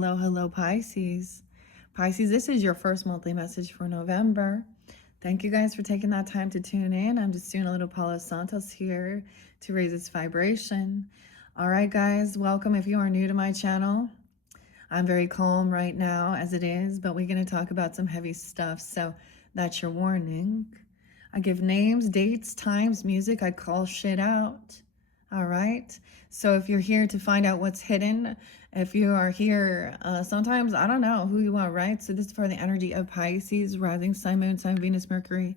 hello, Pisces. Pisces, this is your first monthly message for November. Thank you guys for taking that time to tune in. I'm just doing a little Palo Santos here to raise its vibration. All right, guys, welcome. If you are new to my channel, I'm very calm right now as it is, but we're going to talk about some heavy stuff. So that's your warning. I give names, dates, times, music. I call shit out. All right. So if you're here to find out what's hidden, if you are here, sometimes I don't know who you are, right? So this is for the energy of Pisces, rising sign, moon sign, Venus, Mercury,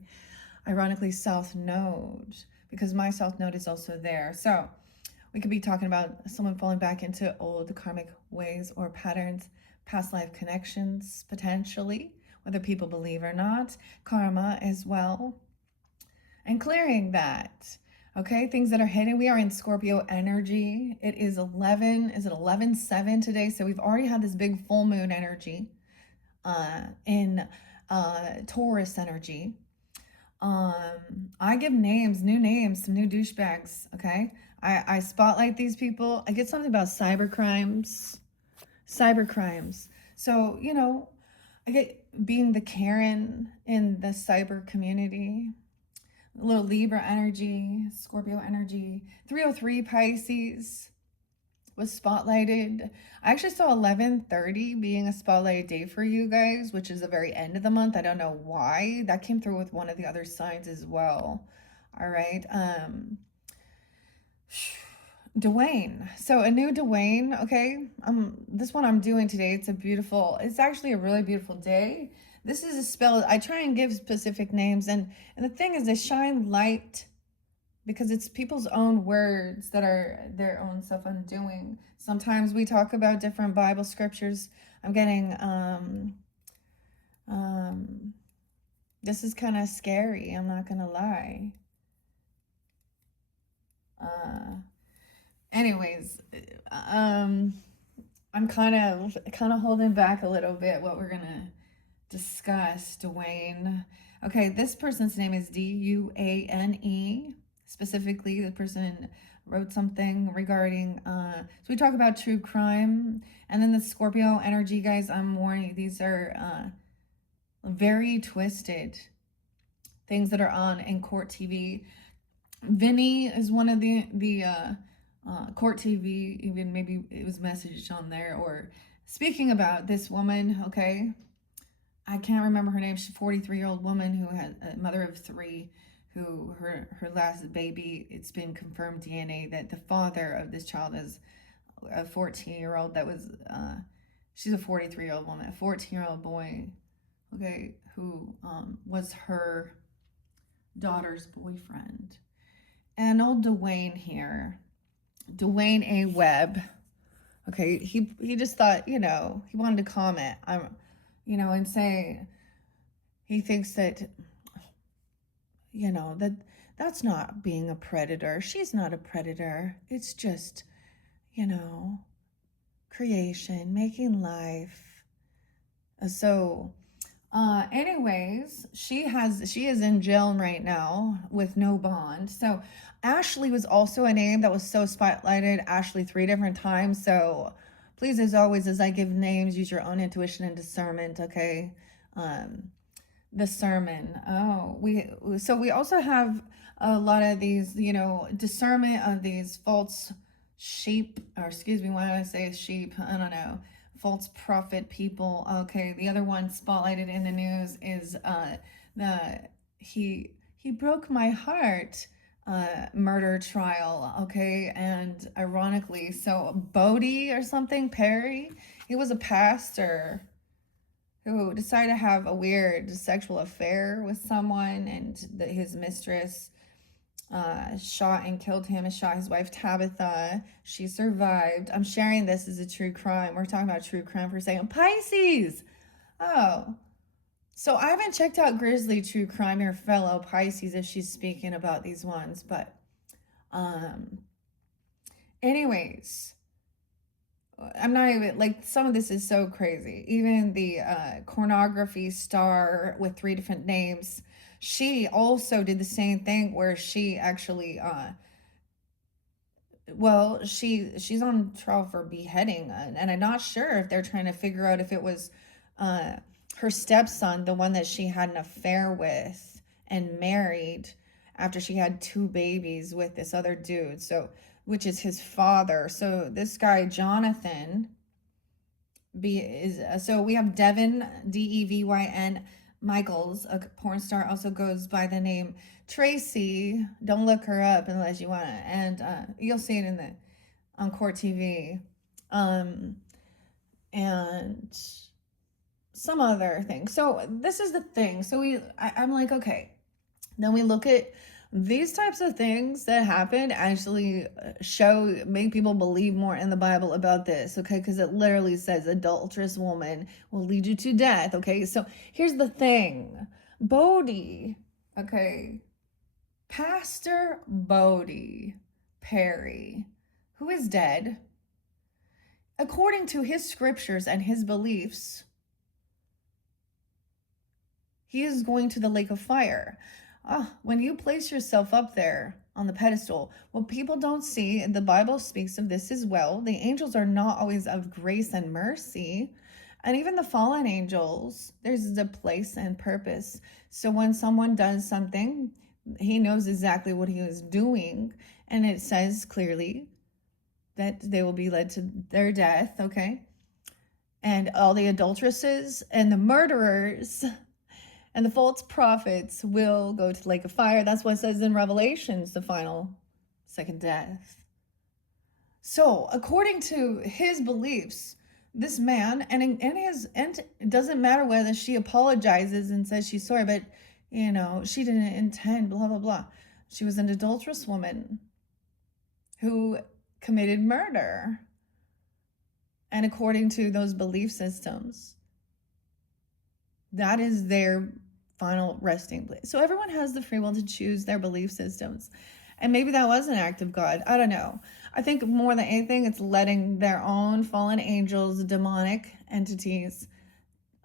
ironically, South Node, because my South Node is also there. So we could be talking about someone falling back into old karmic ways or patterns, past life connections, potentially, whether people believe or not, karma as well, and clearing that. Okay, things that are hidden. We are in Scorpio energy. It is 11/7 today? So we've already had this big full moon energy in Taurus energy. I give names, new names, some new douchebags, okay? I spotlight these people. I get something about cyber crimes. So, you know, I get being the Karen in the cyber community. A little Libra energy, Scorpio energy. 303 Pisces was spotlighted. I actually saw 11:30 being a spotlighted day for you guys, which is the very end of the month. I don't know why. That came through with one of the other signs as well. All right. Dwayne. So a new Dwayne, okay? This one I'm doing today, it's actually a really beautiful day. This is a spell. I try and give specific names, and the thing is, they shine light because it's people's own words that are their own self-undoing. Sometimes we talk about different Bible scriptures. I'm getting, this is kind of scary, I'm not gonna lie. Anyways, I'm kind of holding back a little bit what we're gonna discuss. Dwayne. Okay, this person's name is Duane. Specifically, the person wrote something regarding, so we talk about true crime, and then the Scorpio energy, guys, I'm warning, these are very twisted things that are on in court TV. Vinny is one of the court TV, even maybe it was messaged on there, or speaking about this woman, okay? I can't remember her name. She's a 43-year-old woman who had a mother of 3, who her last baby, it's been confirmed DNA that the father of this child is a 14-year-old that was, she's a 43-year-old woman, a 14-year-old boy, okay, who was her daughter's boyfriend. And old Dwayne here, Dwayne A. Webb, okay, he just thought, you know, he wanted to comment, you know, and say he thinks that, you know, that's not being a predator. She's not a predator. It's just, you know, creation, making life. So, anyways, she is in jail right now with no bond. So Ashley was also a name that was so spotlighted. Ashley 3 different times. So please, as always, as I give names, use your own intuition and discernment, okay? The sermon. Oh, we also have a lot of these, you know, discernment of these false sheep, or excuse me, why did I say sheep? I don't know. False prophet people. Okay, the other one spotlighted in the news is he broke my heart murder trial. Okay, and ironically, so Bodie or something, Perry, he was a pastor who decided to have a weird sexual affair with someone, and his mistress shot and killed him and shot his wife Tabitha. She survived. I'm sharing this as a true crime. We're talking about true crime for a second. Pisces! Oh. So I haven't checked out Grizzly True Crime, your fellow Pisces, if she's speaking about these ones, but anyways, I'm not even, like, some of this is so crazy. Even the pornography star with 3 different names, she also did the same thing where she actually well, she's on trial for beheading, and I'm not sure if they're trying to figure out if it was uh, her stepson, the one that she had an affair with and married after she had two babies with this other dude. So, which is his father. So this guy Jonathan so we have Devin Devyn Michaels, a porn star, also goes by the name Tracy. Don't look her up unless you want to, and you'll see it in the on court TV, and some other things. So this is the thing. So I'm like, okay. Then we look at these types of things that happen actually make people believe more in the Bible about this, okay? Because it literally says adulterous woman will lead you to death, okay? So here's the thing. Bodie, okay? Pastor Bodie Perry, who is dead, according to his scriptures and his beliefs, he is going to the lake of fire. When you place yourself up there on the pedestal, what people don't see, the Bible speaks of this as well. The angels are not always of grace and mercy. And even the fallen angels, there's a place and purpose. So when someone does something, he knows exactly what he is doing. And it says clearly that they will be led to their death, okay? And all the adulteresses and the murderers and the false prophets will go to the lake of fire. That's what it says in Revelations, the final second death. So, according to his beliefs, this man, and it doesn't matter whether she apologizes and says she's sorry, but, she didn't intend, blah, blah, blah. She was an adulterous woman who committed murder. And according to those belief systems, that is their final resting place. So everyone has the free will to choose their belief systems. And maybe that was an act of God. I don't know. I think more than anything, it's letting their own fallen angels, demonic entities,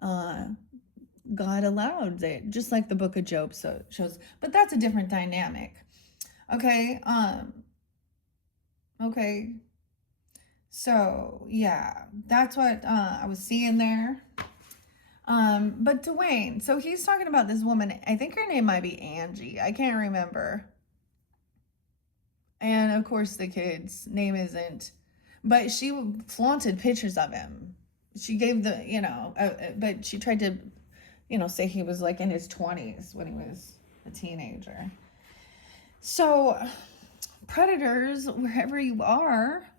God allowed it, just like the book of Job shows. But that's a different dynamic. Okay. Okay. So yeah, that's what I was seeing there. But Dwayne, so he's talking about this woman. I think her name might be Angie. I can't remember. And of course the kid's name isn't, but she flaunted pictures of him. She gave but she tried to, say he was like in his 20s when he was a teenager. So predators, wherever you are,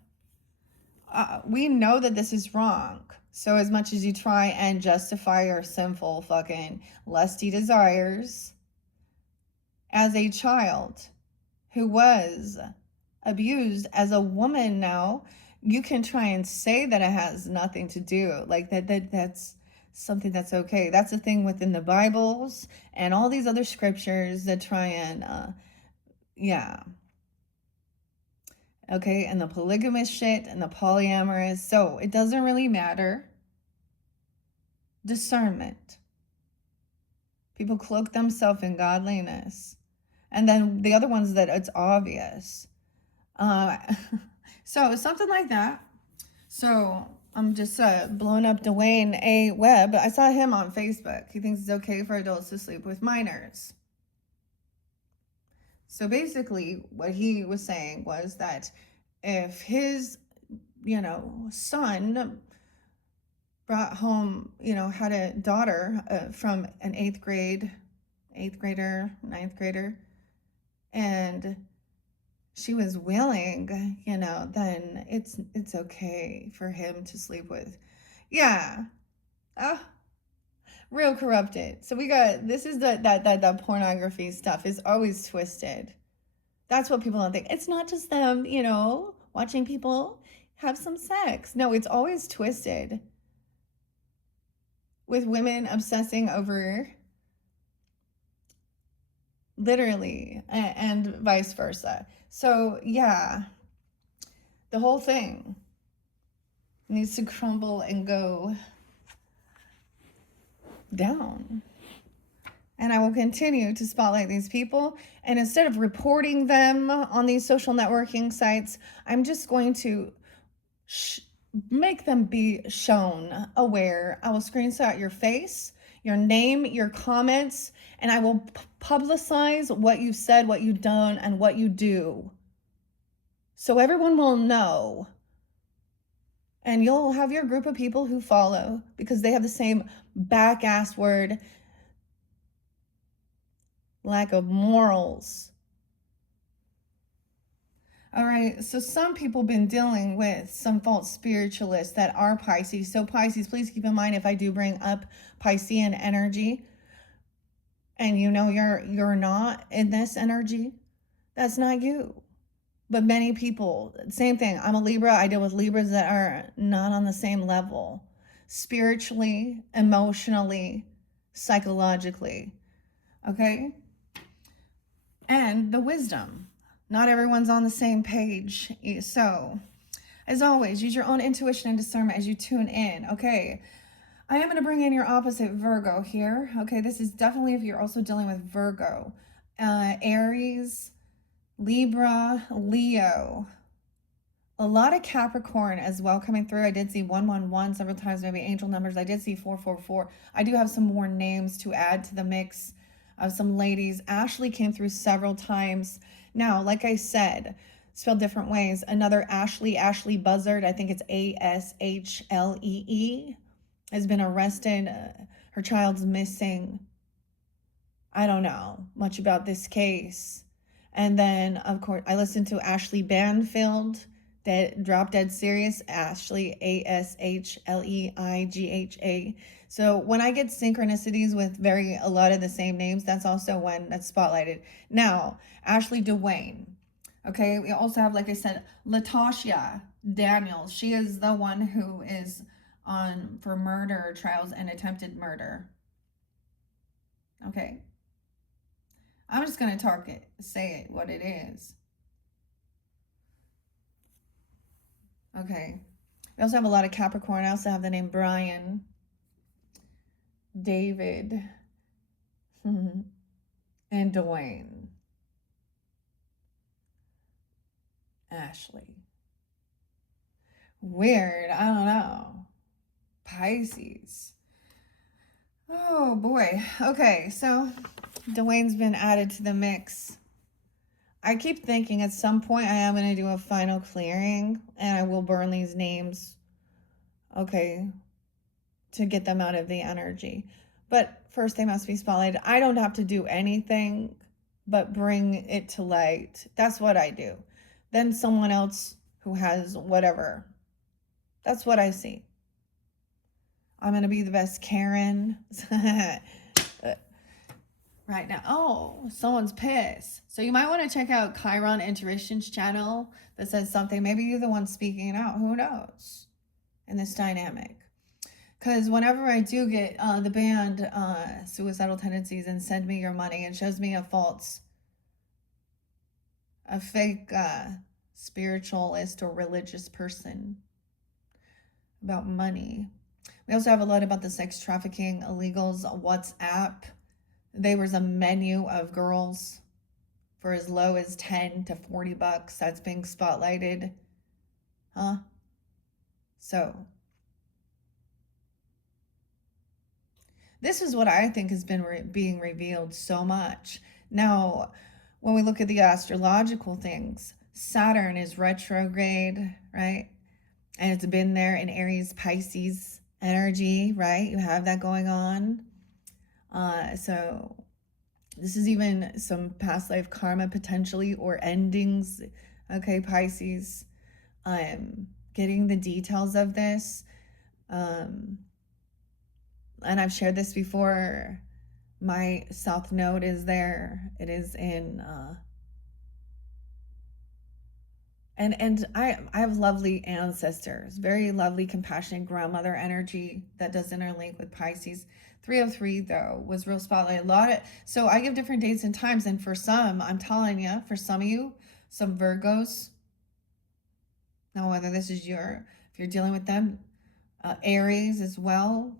we know that this is wrong. So as much as you try and justify your sinful fucking lusty desires, as a child who was abused as a woman now, you can try and say that it has nothing to do, like that's something that's okay. That's a thing within the Bibles and all these other scriptures that try and, okay, and the polygamous shit and the polyamorous. So it doesn't really matter. Discernment. People cloak themselves in godliness. And then the other ones that it's obvious. So something like that. So I'm just blowing up Dwayne A. Webb. I saw him on Facebook. He thinks it's okay for adults to sleep with minors. So basically what he was saying was that if his, son brought home, had a daughter from an ninth grader, and she was willing, then it's okay for him to sleep with. Yeah. Real corrupted. So this is that pornography stuff is always twisted. That's what people don't think. It's not just them, watching people have some sex. No, it's always twisted. With women obsessing over literally and vice versa. So yeah, the whole thing needs to crumble and go down. And I will continue to spotlight these people. And instead of reporting them on these social networking sites, I'm just going to make them be shown aware. I will screenshot your face, your name, your comments, and I will publicize what you said, what you've done, and what you do. So everyone will know. And you'll have your group of people who follow because they have the same back-ass word, lack of morals. All right, so some people been dealing with some false spiritualists that are Pisces. So Pisces, please keep in mind if I do bring up Piscean energy and you know you're not in this energy, that's not you. But many people, same thing. I'm a Libra. I deal with Libras that are not on the same level, spiritually, emotionally, psychologically. Okay? And the wisdom. Not everyone's on the same page. So, as always, use your own intuition and discernment as you tune in. Okay. I am going to bring in your opposite Virgo here. Okay. This is definitely if you're also dealing with Virgo. Aries, Libra, Leo. A lot of Capricorn as well coming through. I did see 111 several times, maybe angel numbers. I did see 444. I do have some more names to add to the mix of some ladies. Ashley came through several times. Now, like I said, spelled different ways. Another Ashley Buzzard, I think it's Ashlee, has been arrested. Her child's missing. I don't know much about this case. And then, of course, I listened to Ashley Banfield, that Drop Dead Serious, Ashley, Ashleigha. So when I get synchronicities with a lot of the same names, that's also when that's spotlighted. Now, Ashley Dwayne. Okay, we also have, like I said, Latasha Daniels. She is the one who is on for murder trials and attempted murder. Okay. I'm just going to say it what it is. Okay. We also have a lot of Capricorn. I also have the name Brian, David, and Dwayne. Ashley. Weird. I don't know. Pisces. Oh boy. Okay, so Dwayne's been added to the mix. I keep thinking at some point I am going to do a final clearing and I will burn these names, okay, to get them out of the energy. But first they must be spotlighted. I don't have to do anything but bring it to light. That's what I do. Then someone else who has whatever. That's what I see. I'm going to be the best Karen. Right now. Oh, someone's pissed. So you might want to check out Chiron Intuition's channel that says something. Maybe you're the one speaking it out. Who knows? In this dynamic. Because whenever I do get the band Suicidal Tendencies and Send Me Your Money, it shows me a fake spiritualist or religious person about money. We also have a lot about the sex trafficking illegals WhatsApp. There was a menu of girls for as low as 10 to 40 bucks that's being spotlighted. Huh? So this is what I think has been being revealed so much. Now, when we look at the astrological things, Saturn is retrograde, right? And it's been there in Aries, Pisces energy, right? You have that going on. So this is even some past life karma potentially or endings. Okay, Pisces. Getting the details of this. And I've shared this before. My South Node is there. It is in and I have lovely ancestors, very lovely, compassionate grandmother energy that does interlink with Pisces. 303 though was real spotlight. So I give different dates and times, and for some, I'm telling you, for some of you, some Virgos. Now whether this is if you're dealing with them, Aries as well.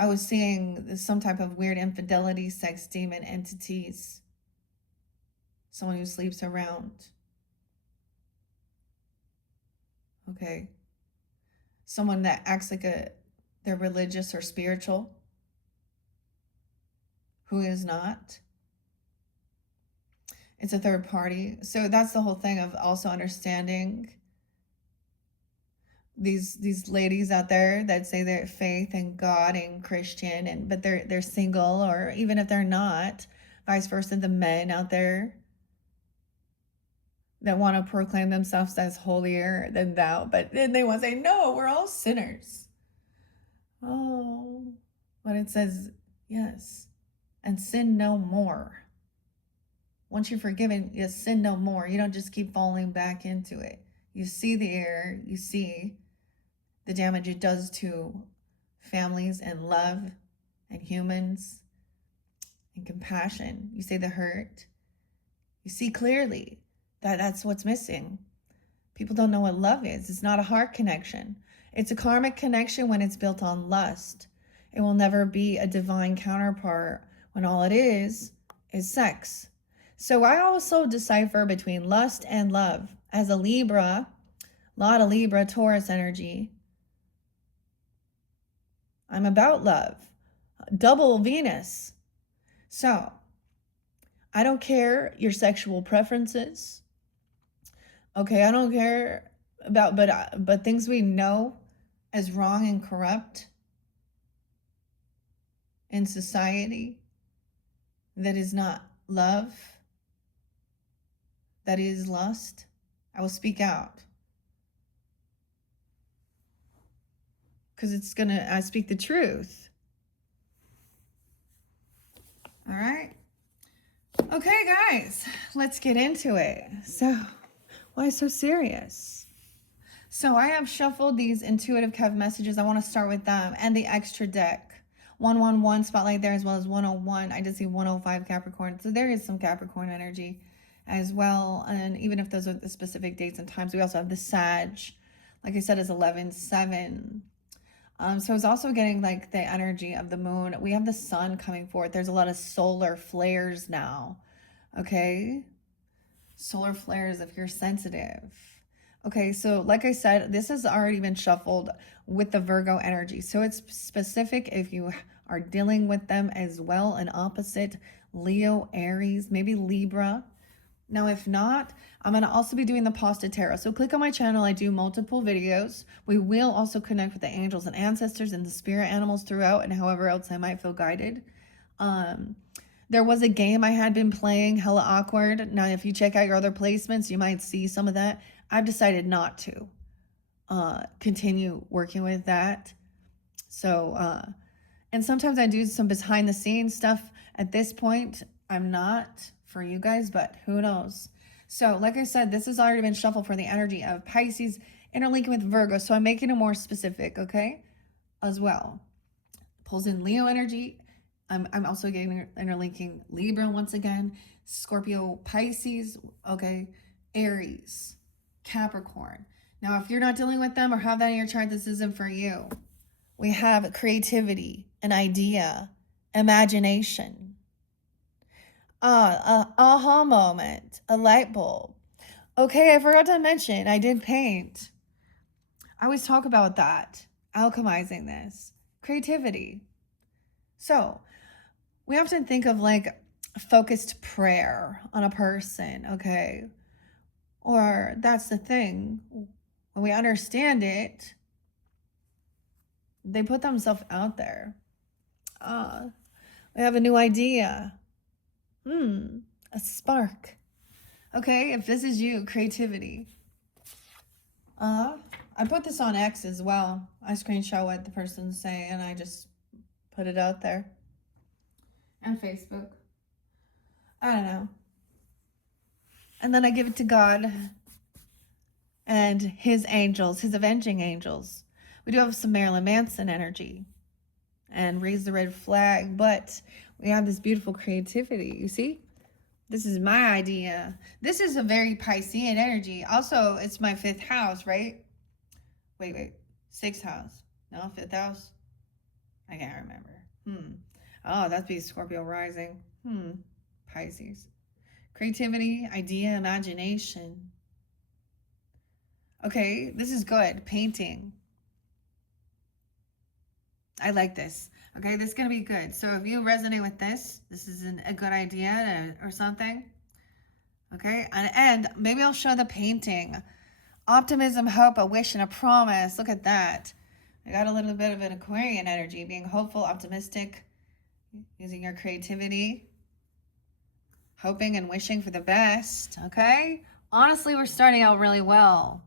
I was seeing some type of weird infidelity, sex demon entities. Someone who sleeps around. Okay. Someone that acts like they're religious or spiritual, who is not. It's a third party. So that's the whole thing of also understanding these ladies out there that say they're faith and God and Christian, but they're single, or even if they're not, vice versa, the men out there that want to proclaim themselves as holier than thou, but then they want to say, no, we're all sinners. Oh, but it says, yes, and sin no more. Once you're forgiven, you sin no more. You don't just keep falling back into it. You see the error, you see the damage it does to families and love and humans and compassion. You see the hurt. You see clearly that that's what's missing. People don't know what love is. It's not a heart connection. It's a karmic connection when it's built on lust. It will never be a divine counterpart when all it is sex. So I also decipher between lust and love. As a Libra, a lot of Libra, Taurus energy, I'm about love. Double Venus. So I don't care your sexual preferences. Okay, I don't care about, but things we know as wrong and corrupt in society, that is not love, that is lust, I will speak out. Because I speak the truth. All right. Okay, guys, let's get into it. So, why so serious? So I have shuffled these intuitive Kev messages. I want to start with them and the extra deck. 111 spotlight there, as well as 101. I did see 105 Capricorn. So there is some Capricorn energy as well. And even if those are the specific dates and times, we also have the Sag. Like I said, is 11-7. So it's also getting like the energy of the moon. We have the sun coming forth. There's a lot of solar flares now. Okay. Solar flares if you're sensitive. Okay, so like I said, this has already been shuffled with the Virgo energy. So it's specific if you are dealing with them as well. An opposite, Leo, Aries, maybe Libra. Now, if not, I'm going to also be doing the Pasta Tarot. So click on my channel. I do multiple videos. We will also connect with the angels and ancestors and the spirit animals throughout, and however else I might feel guided. There was a game I had been playing, hella awkward. Now, if you check out your other placements, you might see some of that. I've decided not to continue working with that. So, and sometimes I do some behind the scenes stuff. At this point, I'm not for you guys, but who knows? So, like I said, this has already been shuffled for the energy of Pisces interlinking with Virgo. So I'm making it more specific, okay? As well. Pulls in Leo energy. I'm also getting interlinking Libra once again. Scorpio, Pisces, okay? Aries, Capricorn. Now, if you're not dealing with them or have that in your chart, this isn't for you. We have creativity, an idea, imagination. Aha moment, a light bulb. Okay, I forgot to mention, I did paint. I always talk about that, alchemizing this, creativity. So we often think of like focused prayer on a person, okay? Or that's the thing, when we understand it, they put themselves out there. We have a new idea. A spark. Okay, if this is you, creativity. I put this on X as well. I screenshot what the person's saying and I just put it out there. And Facebook. I don't know. And then I give it to God and his angels, his avenging angels. We do have some Marilyn Manson energy and raise the red flag, but we have this beautiful creativity, you see? This is my idea. This is a very Piscean energy. Also, it's my 5th house, right? Wait. 6th house. No, 5th house. I can't remember. Oh, that'd be Scorpio rising. Pisces. Creativity, idea, imagination. Okay, this is good. Painting. I like this. Okay, this is going to be good. So if you resonate with this, this is a good idea or something. Okay, and maybe I'll show the painting. Optimism, hope, a wish, and a promise. Look at that. I got a little bit of an Aquarian energy, being hopeful, optimistic, using your creativity, hoping and wishing for the best. Okay, honestly, we're starting out really well.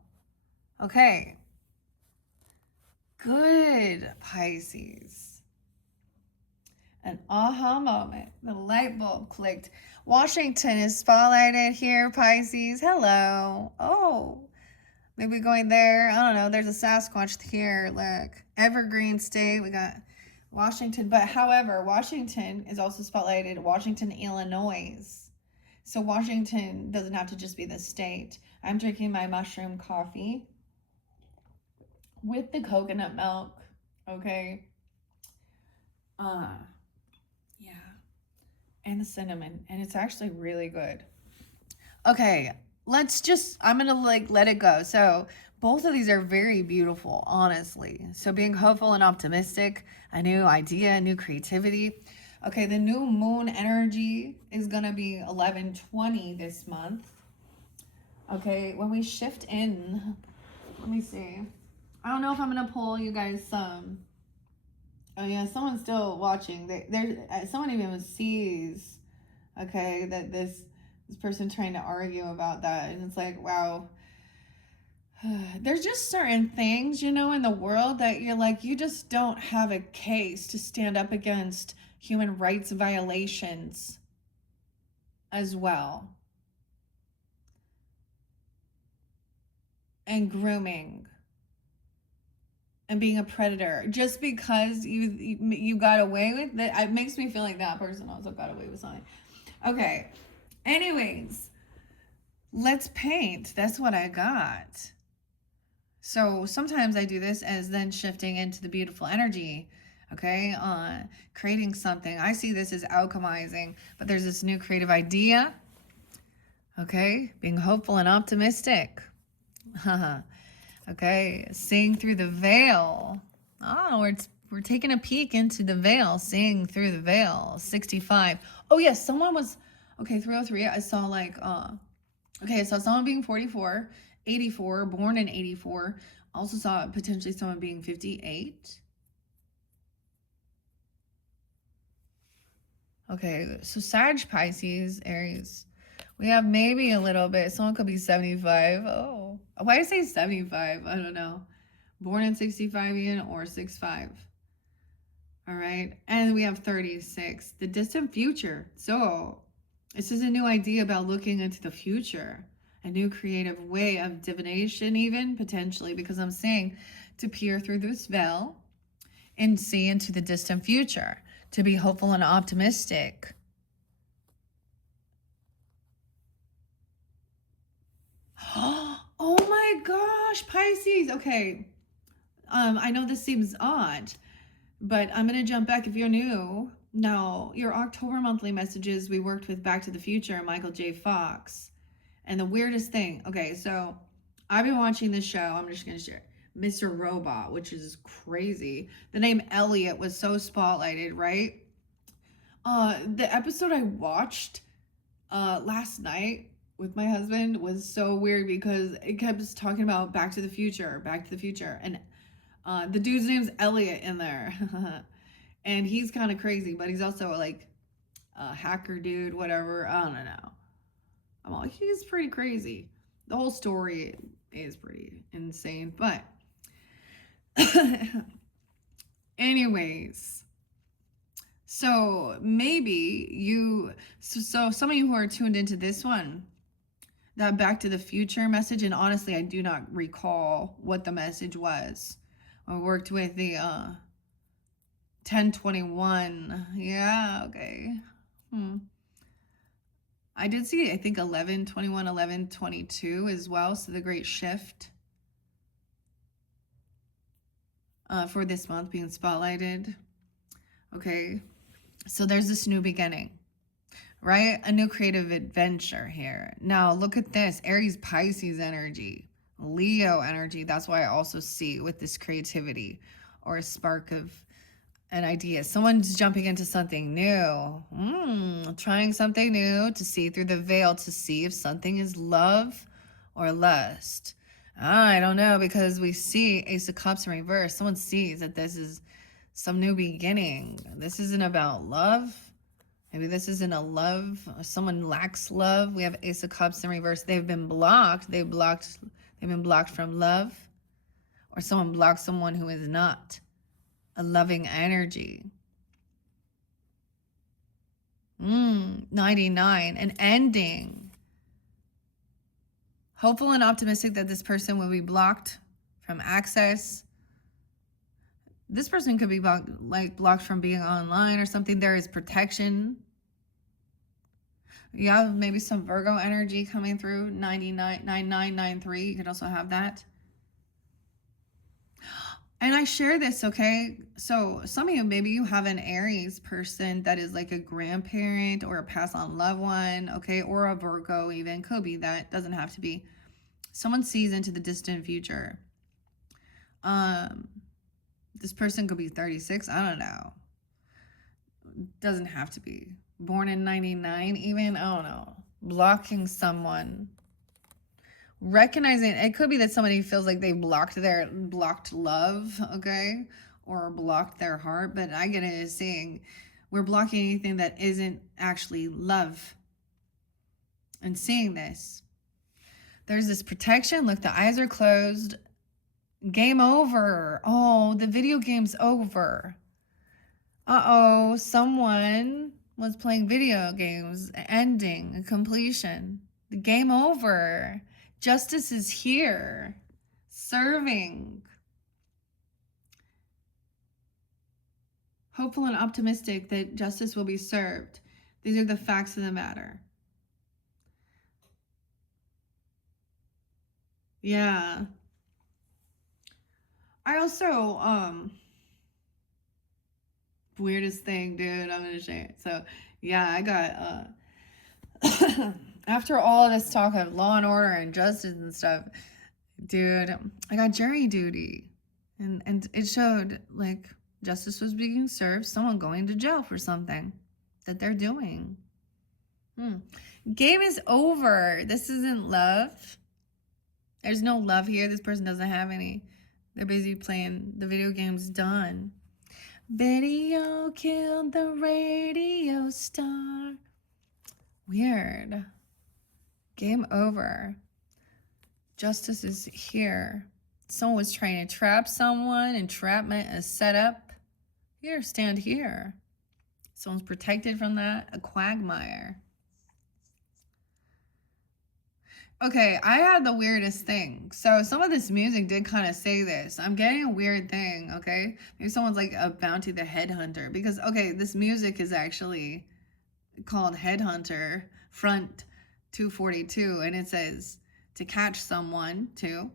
Okay, good, Pisces. An aha moment. The light bulb clicked. Washington is spotlighted here, Pisces. Hello. Oh, maybe going there. I don't know. There's a Sasquatch here. Look. Evergreen State. We got Washington. But however, Washington is also spotlighted. Washington, Illinois. So Washington doesn't have to just be the state. I'm drinking my mushroom coffee with the coconut milk. Okay. Yeah. And the cinnamon. And it's actually really good. Okay. I'm going to let it go. So both of these are very beautiful, honestly. So being hopeful and optimistic, a new idea, a new creativity. Okay, the new moon energy is going to be 11/20 this month. Okay, when we shift in, let me see. I don't know if I'm going to pull you guys some. Oh yeah, someone's still watching. Someone even sees, okay, that this person trying to argue about that, and it's like, wow. There's just certain things, in the world that you're like, you just don't have a case to stand up against human rights violations as well. And grooming. And being a predator. Just because you got away with it, it makes me feel like that person also got away with something. Okay. Anyways, let's paint. That's what I got. So sometimes I do this as then shifting into the beautiful energy, okay, creating something. I see this as alchemizing, but there's this new creative idea, okay, being hopeful and optimistic. Okay, seeing through the veil. Oh, we're taking a peek into the veil, seeing through the veil. 65. Oh yes, someone was, okay, 303. I saw I saw someone being 44. 84, born in 84. Also saw potentially someone being 58. Okay, so Sag, Pisces, Aries. We have maybe a little bit. Someone could be 75. Oh, why did I say 75? I don't know. Born in 65 even or 65. All right, and we have 36. The distant future. So this is a new idea about looking into the future. A new creative way of divination even, potentially, because I'm saying to peer through this veil and see into the distant future, to be hopeful and optimistic. Oh my gosh, Pisces. Okay, I know this seems odd, but I'm going to jump back if you're new. Now, your October monthly messages, we worked with Back to the Future, Michael J. Fox. And the weirdest thing, okay, so I've been watching this show. I'm just going to share Mr. Robot, which is crazy. The name Elliot was so spotlighted, right? The episode I watched last night with my husband was so weird because it kept talking about Back to the Future, and the dude's name's Elliot in there. And he's kind of crazy, but he's also like a hacker dude, whatever. I don't know. I'm like, he's pretty crazy. The whole story is pretty insane, but anyways, so maybe so some of you who are tuned into this one, that Back to the Future message, and honestly, I do not recall what the message was. I worked with the 1021. Yeah, okay. I did see, I think 11/21, 11/22 as well. So the great shift for this month being spotlighted. Okay. So there's this new beginning, right? A new creative adventure here. Now look at this, Aries, Pisces energy, Leo energy. That's why I also see with this creativity or a spark of an idea. Someone's jumping into something new, trying something new to see through the veil to see if something is love or lust. I don't know, because we see Ace of Cups in reverse. Someone sees that this is some new beginning. This isn't about love. Maybe this isn't a love. Someone lacks love. We have Ace of Cups in reverse. They've been blocked. They've been blocked from love. Or someone blocks someone who is not a loving energy. 99, an ending. Hopeful and optimistic that this person will be blocked from access. This person could be blocked from being online or something. There is protection. Yeah, maybe some Virgo energy coming through. 999993. You could also have that. And I share this, okay? So some of you, maybe you have an Aries person that is like a grandparent or a passed on loved one, okay? Or a Virgo even. Could be that. Doesn't have to be. Someone sees into the distant future. This person could be 36. I don't know. Doesn't have to be. Born in 99 even. I don't know. Blocking someone. Recognizing, it could be that somebody feels like they blocked love, okay, or blocked their heart, but I get it as saying we're blocking anything that isn't actually love. And seeing this, there's this protection. Look, the eyes are closed. Game over. Oh, the video game's over. Uh-oh, someone was playing video games. Ending, completion. The game over. Justice is here, serving. Hopeful and optimistic that justice will be served. These are the facts of the matter. Yeah. I also, weirdest thing, dude, I'm gonna share it. So, yeah, I got, after all this talk of law and order and justice and stuff, dude, I got jury duty. And it showed, like, justice was being served, someone going to jail for something that they're doing. Game is over. This isn't love. There's no love here. This person doesn't have any. They're busy playing. The video game's done. Video killed the radio star. Weird. Game over. Justice is here. Someone was trying to trap someone. Entrapment is set up. Here, stand here. Someone's protected from that. A quagmire. Okay, I had the weirdest thing. So some of this music did kind of say this. I'm getting a weird thing, okay? Maybe someone's like a Bounty the Headhunter. Because, okay, this music is actually called Headhunter Front 242. And it says to catch someone, too.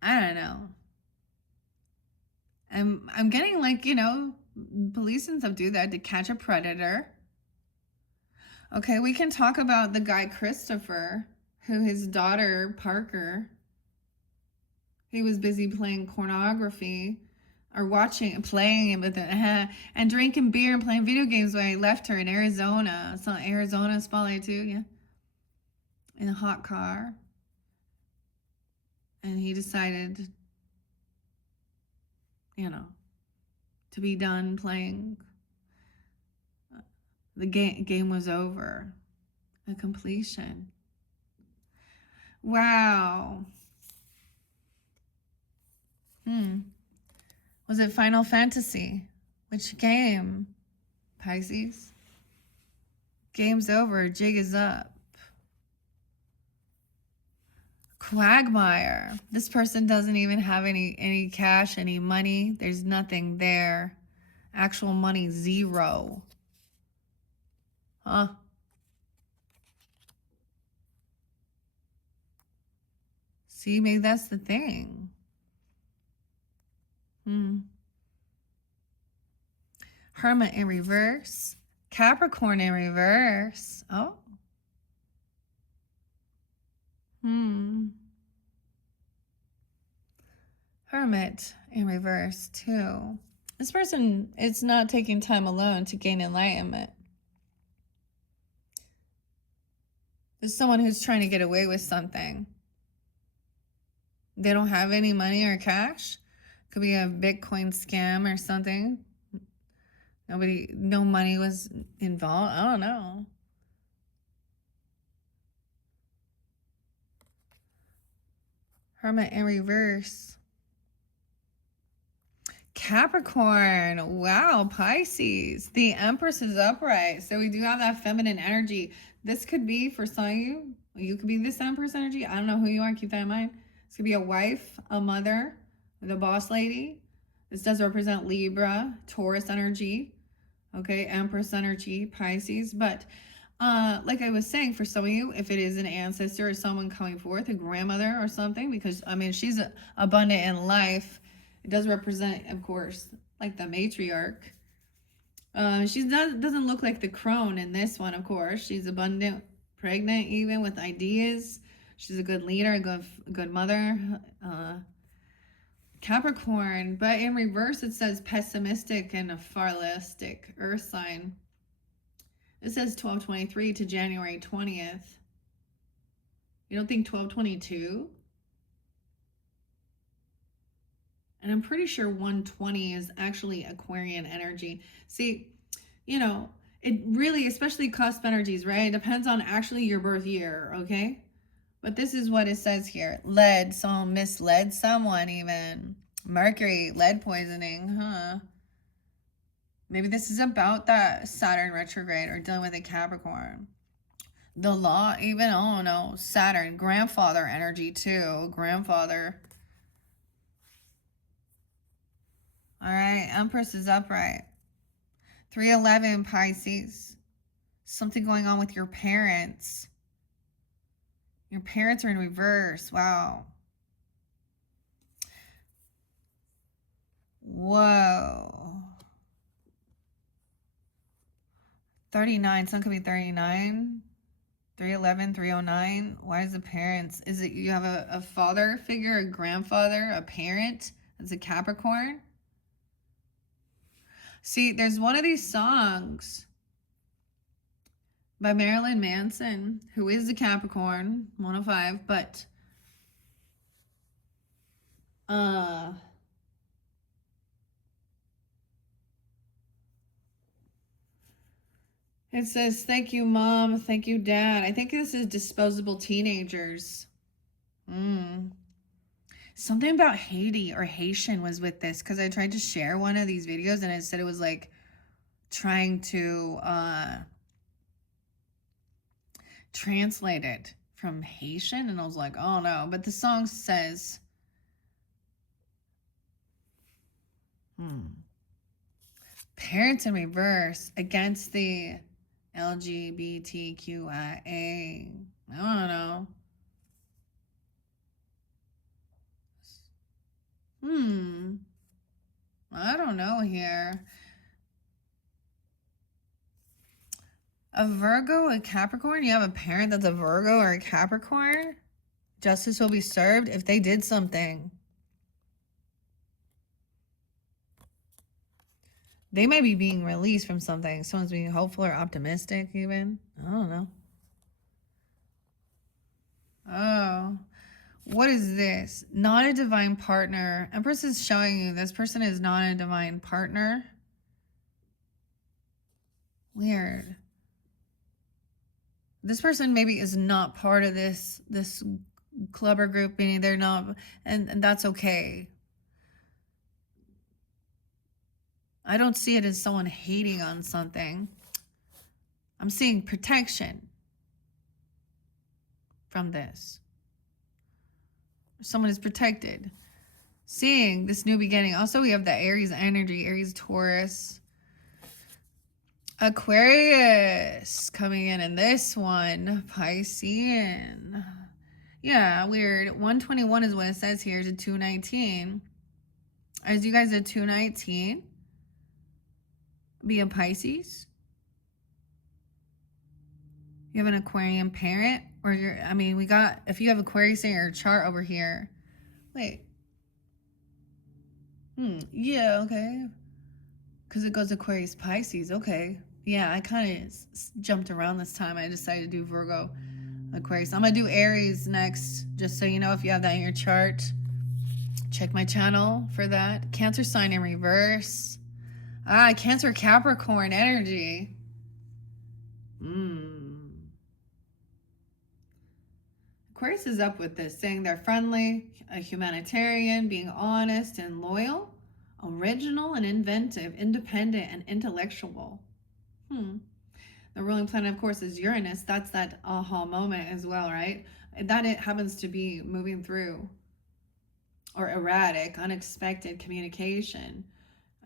I don't know. I'm getting like, you know, police and stuff do that to catch a predator. Okay, we can talk about the guy Christopher, who his daughter Parker, he was busy playing pornography or playing with it, and drinking beer and playing video games when I left her in Arizona. It's on Arizona Spotlight too, yeah. In a hot car. And he decided, you know, to be done playing. The game was over. A completion. Wow. Was it Final Fantasy? Which game? Pisces? Game's over. Jig is up. Quagmire. This person doesn't even have any cash, any money. There's nothing there. Actual money, zero. Huh? See, maybe that's the thing. Hermit in reverse. Capricorn in reverse. Oh. Hermit in reverse too. This person is not taking time alone to gain enlightenment. There's someone who's trying to get away with something. They don't have any money or cash. Could be a Bitcoin scam or something. No money was involved. I don't know. Hermit in reverse. Capricorn. Wow, Pisces. The Empress is upright. So we do have that feminine energy. This could be for some of you. You could be this Empress energy. I don't know who you are. Keep that in mind. This could be a wife, a mother, the boss lady. This does represent Libra, Taurus energy. Okay, Empress energy, Pisces. But like I was saying, for some of you, if it is an ancestor or someone coming forth, a grandmother or something, because I mean, she's abundant in life. It does represent, of course, like the matriarch. She doesn't look like the crone in this one, of course. She's abundant, pregnant, even with ideas. She's a good leader, a good mother. Capricorn, but in reverse, it says pessimistic and a fatalistic earth sign. It says 12/23 to January 20th. You don't think 12/22? And I'm pretty sure 120 is actually Aquarian energy. See, you know, it really, especially cusp energies, right? It depends on actually your birth year, okay? But this is what it says here. Lead, someone misled someone even. Mercury, lead poisoning, huh? Maybe this is about that Saturn retrograde or dealing with a Capricorn. The law, even, oh no, Saturn, grandfather energy too, grandfather. All right, Empress is upright. 311 Pisces. Something going on with your parents. Your parents are in reverse. Wow. Whoa. 39. Some could be 39. 311, 309. Why is the parents? Is it you have a father figure, a grandfather, a parent? That's a Capricorn. See, there's one of these songs by Marilyn Manson, who is a Capricorn, 105, but it says, thank you, Mom, thank you, Dad. I think this is disposable teenagers. Something about Haiti or Haitian was with this, because I tried to share one of these videos and it said it was like trying to translate it from Haitian, and I was like, oh no. But the song says parents in reverse against the LGBTQIA. I don't know. I don't know here. A Virgo, a Capricorn? You have a parent that's a Virgo or a Capricorn? Justice will be served if they did something. They might be being released from something. Someone's being hopeful or optimistic even. I don't know. Oh. What is this? Not a divine partner. Empress is showing you this person is not a divine partner. Weird. This person maybe is not part of this club or group, meaning they're not, and that's okay. I don't see it as someone hating on something. I'm seeing protection from this. Someone is protected. Seeing this new beginning. Also, we have the Aries energy, Aries, Taurus, Aquarius coming in this one, Piscean. Yeah, weird. 121 is what it says here to 219. As you guys did 219. be a Pisces. You have an Aquarian parent, or we got, if you have Aquarius in your chart over here. Wait. Yeah, okay. Because it goes Aquarius, Pisces. Okay. Yeah, I kind of jumped around this time. I decided to do Virgo, Aquarius. I'm going to do Aries next, just so you know if you have that in your chart. Check my channel for that. Cancer sign in reverse. Cancer Capricorn energy. Aquarius is up with this, saying they're friendly, a humanitarian, being honest and loyal, original and inventive, independent and intellectual. The ruling planet, of course, is Uranus. That's that aha moment as well, right? That it happens to be moving through, or erratic, unexpected communication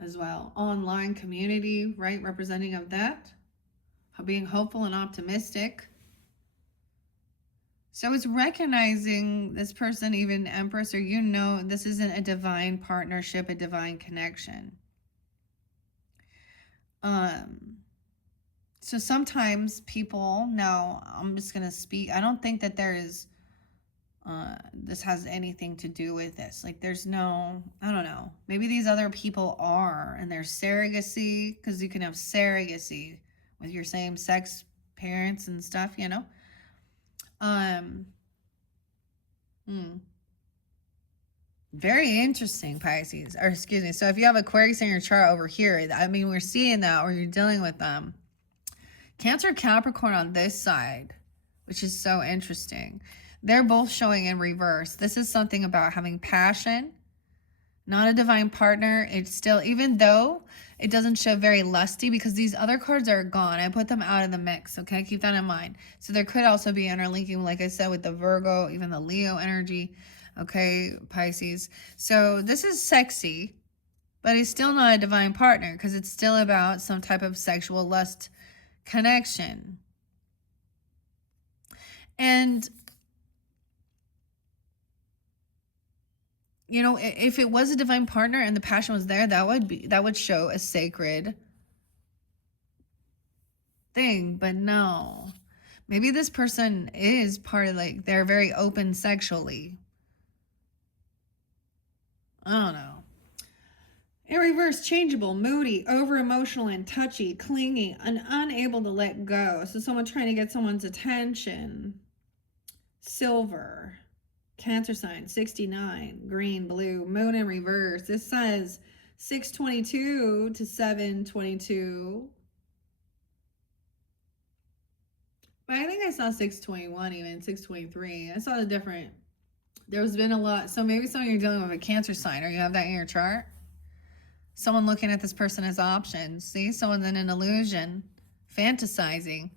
as well. Online community, right? Representing of that. Being hopeful and optimistic. So it's recognizing this person, even Empress, or this isn't a divine partnership, a divine connection. So sometimes people, now I'm just going to speak, I don't think that there is, this has anything to do with this. Like there's no, I don't know, maybe these other people are, and there's surrogacy, because you can have surrogacy with your same sex parents and stuff, Very interesting, Pisces. Or excuse me. So if you have Aquarius in your chart over here, we're seeing that, or you're dealing with them. Cancer Capricorn on this side, which is so interesting. They're both showing in reverse. This is something about having passion, not a divine partner. It's still, even though it doesn't show very lusty, because these other cards are gone. I put them out of the mix, okay? Keep that in mind. So there could also be interlinking, like I said, with the Virgo, even the Leo energy, okay, Pisces. So this is sexy, but it's still not a divine partner, because it's still about some type of sexual lust connection. And if it was a divine partner and the passion was there, that would show a sacred thing. But no, maybe this person is part of, like, they're very open sexually. I don't know. In reverse, changeable, moody, over emotional and touchy, clingy, and unable to let go. So someone trying to get someone's attention. Silver. Cancer sign, 69, green, blue, moon in reverse. This says 622 to 722. But I think I saw 621, even 623. I saw the different. There's been a lot. So maybe some of you are dealing with a Cancer sign, or you have that in your chart. Someone looking at this person as options. See, someone's in an illusion, fantasizing.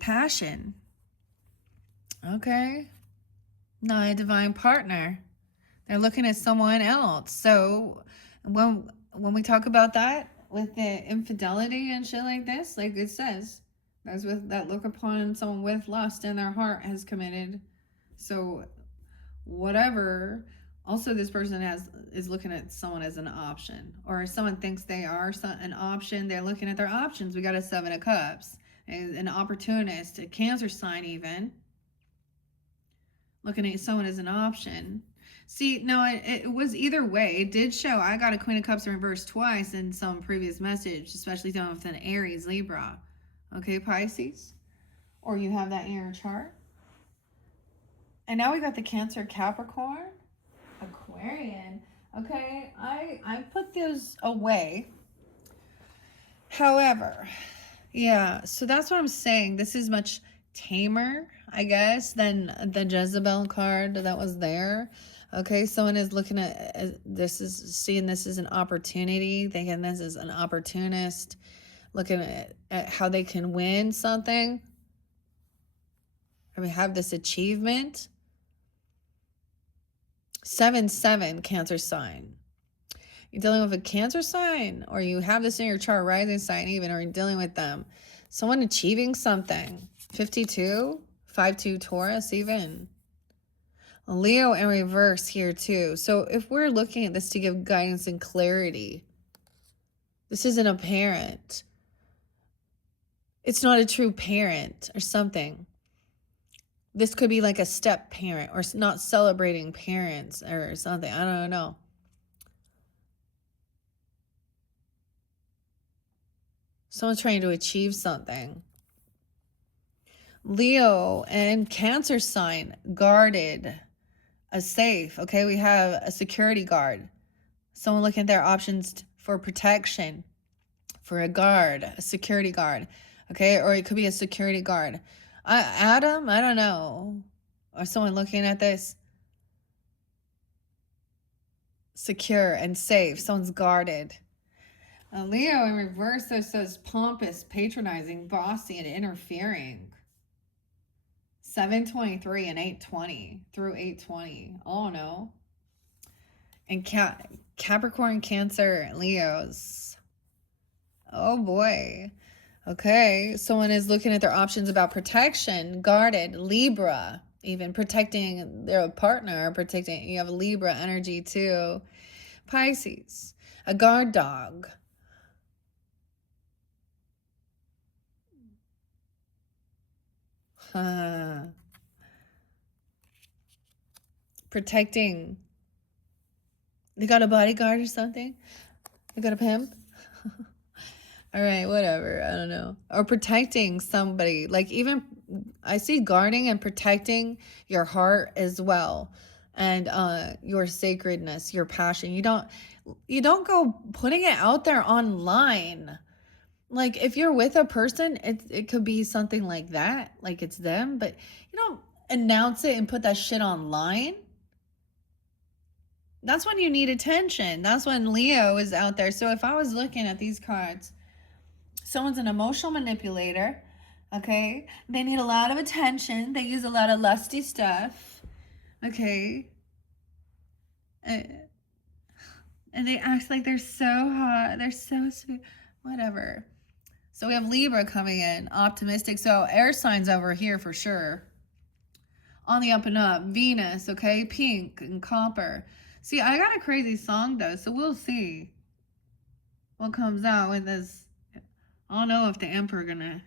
Passion. Okay. Not a divine partner. They're looking at someone else. So when we talk about that with the infidelity and shit like this, like it says, that's with that look upon someone with lust in their heart has committed. So whatever. Also, this person is looking at someone as an option, or someone thinks they are an option. They're looking at their options. We got a 7 of Cups, an opportunist, a Cancer sign, even looking at someone as an option. See, no, it was either way. It did show. I got a Queen of Cups in reverse twice in some previous message, especially dealing with an Aries, Libra. Okay, Pisces, or you have that in your chart. And now we got the Cancer Capricorn. Aquarian. Okay, I put those away. However, yeah, so that's what I'm saying. This is much tamer, I guess, than the Jezebel card that was there. Okay, someone is looking at seeing this as an opportunity, thinking this is an opportunist, looking at how they can win something. Have this achievement. 7-7 Cancer sign. You're dealing with a Cancer sign, or you have this in your chart, rising sign even, or you're dealing with them. Someone achieving something. 52, 5-2 Taurus even. Leo in reverse here too. So if we're looking at this to give guidance and clarity, This isn't a parent. It's not a true parent or something. This could be like a step parent or not celebrating parents or something. I don't know. Someone's trying to achieve something. Leo and Cancer sign, guarded, a safe. Okay, we have a security guard. Someone looking at their options for protection, for a guard, a security guard. Okay, or it could be a security guard. Adam, I don't know. Or someone looking at this. Secure and safe. Someone's guarded. Leo in reverse, this says pompous, patronizing, bossy, and interfering. 723 and 820 through 820. Oh no. And Capricorn, Cancer, Leos. Oh boy. Okay. Someone is looking at their options about protection, guarded, Libra, even protecting their partner, protecting. You have Libra energy too. Pisces, a guard dog. Protecting. They got a bodyguard or something? They got a pimp? All right, whatever. I don't know. Or protecting somebody. Like even I see guarding and protecting your heart as well. And your sacredness, your passion. You don't go putting it out there online. Like if you're with a person, it could be something like that, like it's them, but you don't announce it and put that shit online. That's when you need attention. That's when Leo is out there. So if I was looking at these cards, someone's an emotional manipulator, okay? They need a lot of attention. They use a lot of lusty stuff, okay? And they act like they're so hot. They're so sweet. Whatever. So we have Libra coming in, optimistic. So air signs over here for sure. On the up and up. Venus, okay? Pink and copper. See, I got a crazy song though, so we'll see what comes out with this. I don't know if the Emperor gonna,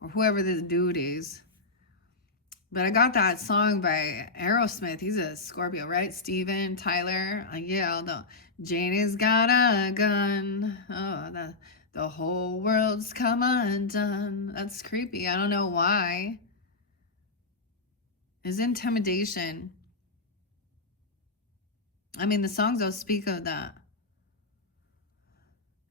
or whoever this dude is. But I got that song by Aerosmith. He's a Scorpio, right? Steven, Tyler. Yeah, although Janie's got a gun. Oh, the whole world's come undone. That's creepy. I don't know why. It's intimidation. I mean, the songs don't speak of that.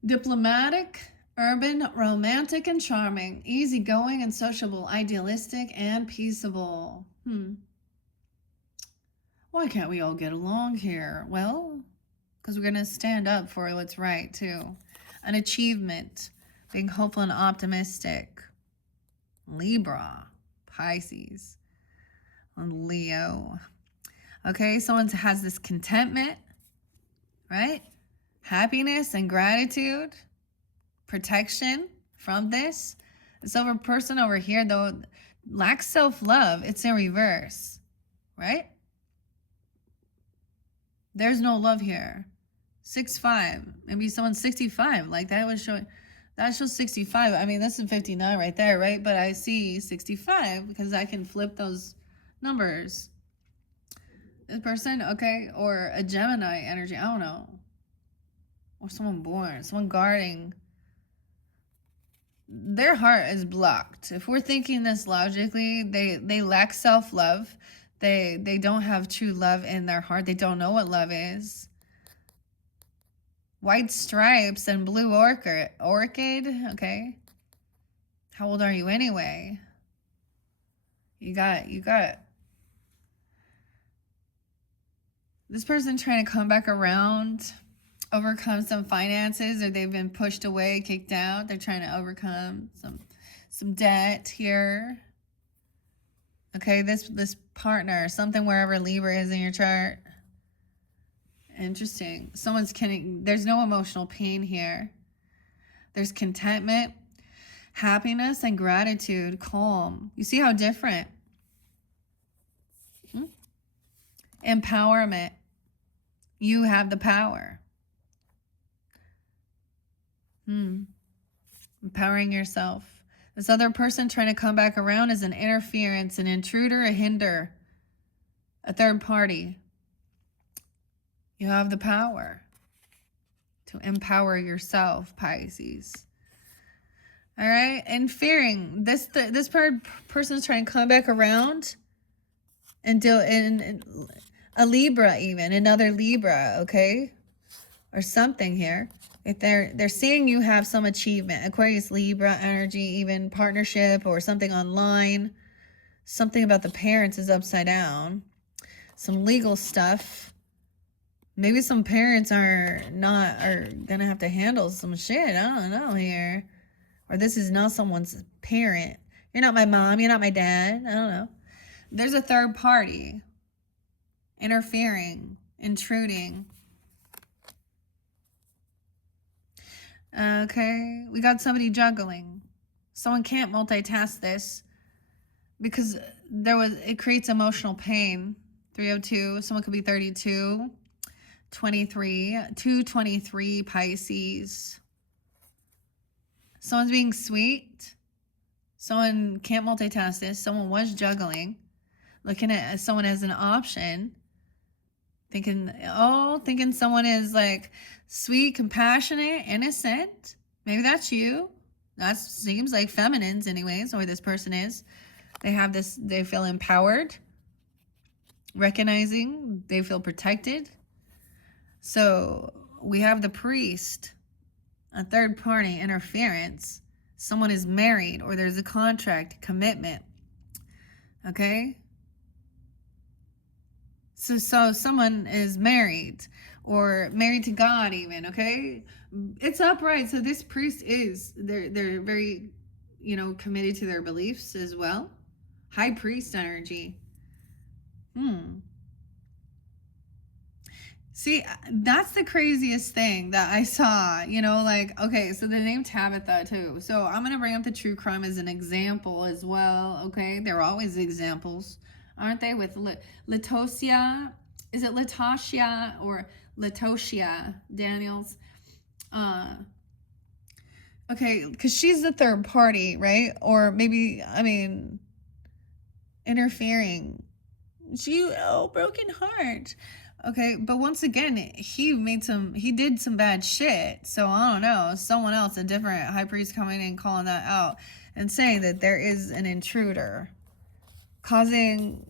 Diplomatic, urban, romantic, and charming. Easygoing and sociable. Idealistic and peaceable. Why can't we all get along here? Well, because we're going to stand up for what's right, too. An achievement. Being hopeful and optimistic. Libra. Pisces. And Leo. Okay, someone has this contentment, right? Happiness and gratitude. Protection from this. This person over here, though, lacks self-love. It's in reverse, right? There's no love here. 6'5". Maybe someone's 65. Like that was showing. That shows 65. I mean, this is 59 right there, right? But I see 65 because I can flip those numbers. This person, okay, or a Gemini energy. I don't know. Or someone guarding. Their heart is blocked. If we're thinking this logically, they lack self-love. They don't have true love in their heart. They don't know what love is. White stripes and blue orchid. Okay. How old are you anyway? You got this person trying to come back around, overcome some finances, or they've been pushed away, kicked out. They're trying to overcome some debt here. Okay, this partner, something wherever Libra is in your chart. Interesting. There's no emotional pain here. There's contentment, happiness, and gratitude, calm. You see how different? Empowerment. You have the power. Empowering yourself. This other person trying to come back around is an interference, an intruder, a hinder, a third party. You have the power to empower yourself, Pisces. All right, and fearing this person is trying to come back around and do in a Libra, even another Libra, okay, or something here. If they're seeing you have some achievement, Aquarius, Libra energy, even partnership or something online, something about the parents is upside down, some legal stuff. Maybe some parents are gonna have to handle some shit. I don't know here. Or this is not someone's parent. You're not my mom. You're not my dad. I don't know. There's a third party interfering, intruding. Okay. We got somebody juggling. Someone can't multitask this because it creates emotional pain. 302. Someone could be 32. 23. 223 Pisces. Someone's being sweet. Someone can't multitask this. Someone was juggling. Looking at someone as an option. Thinking someone is like sweet, compassionate, innocent. Maybe that's you. That seems like feminines anyways, or this person is. They feel empowered. Recognizing. They feel protected. So we have the priest. A third party interference. Someone is married or there's a contract, commitment. Okay? So someone is married or married to God even, okay? It's upright. So this priest they're very, committed to their beliefs as well. High priest energy. See, that's the craziest thing that I saw, okay, so the name Tabitha too. So I'm going to bring up the true crime as an example as well, okay? They're always examples, aren't they? With Latosia, is it Latosia or Latosia Daniels? Okay, because she's the third party, right? Or maybe, interfering. Broken heart. Okay, but once again, he did some bad shit. So I don't know, someone else, a different high priest coming in calling that out and saying that there is an intruder causing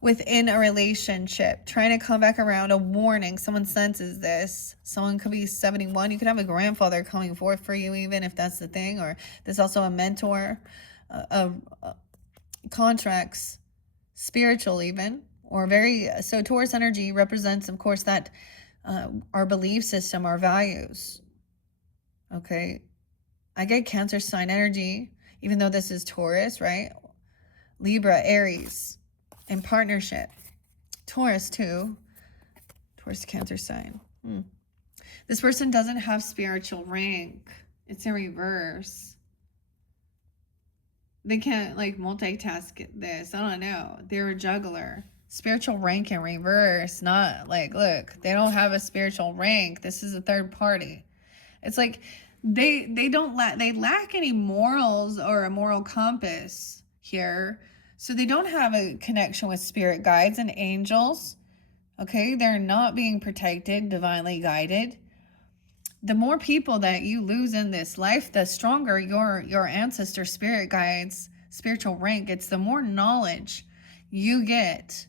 within a relationship, trying to come back around, a warning. Someone senses this. Someone could be 71. You could have a grandfather coming forth for you, even if that's the thing. Or there's also a mentor, contracts, spiritual even. Or so Taurus energy represents, of course, that our belief system, our values. Okay. I get Cancer sign energy, even though this is Taurus, right? Libra, Aries, in partnership. Taurus too. Taurus, Cancer sign. This person doesn't have spiritual rank. It's in reverse. They can't multitask this. I don't know. They're a juggler. Spiritual rank in reverse, not look, they don't have a spiritual rank. This is a third party. It's like they lack any morals or a moral compass here. So they don't have a connection with spirit guides and angels. Okay, they're not being protected, divinely guided. The more people that you lose in this life, the stronger your ancestor spirit guides, spiritual rank gets, the more knowledge you get.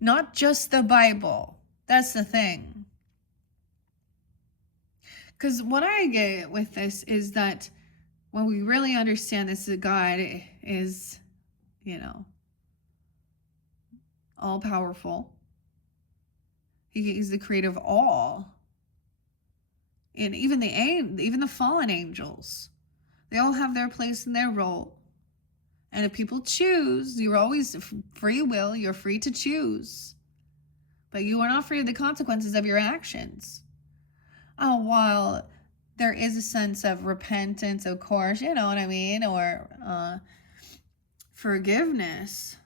Not just the Bible. That's the thing. Because what I get with this is that when we really understand this, God is, all powerful. He's the creator of all. And even the fallen angels, they all have their place and their role. And if people choose, you're always free will. You're free to choose. But you are not free of the consequences of your actions. While there is a sense of repentance, of course, you know what I mean? Or forgiveness.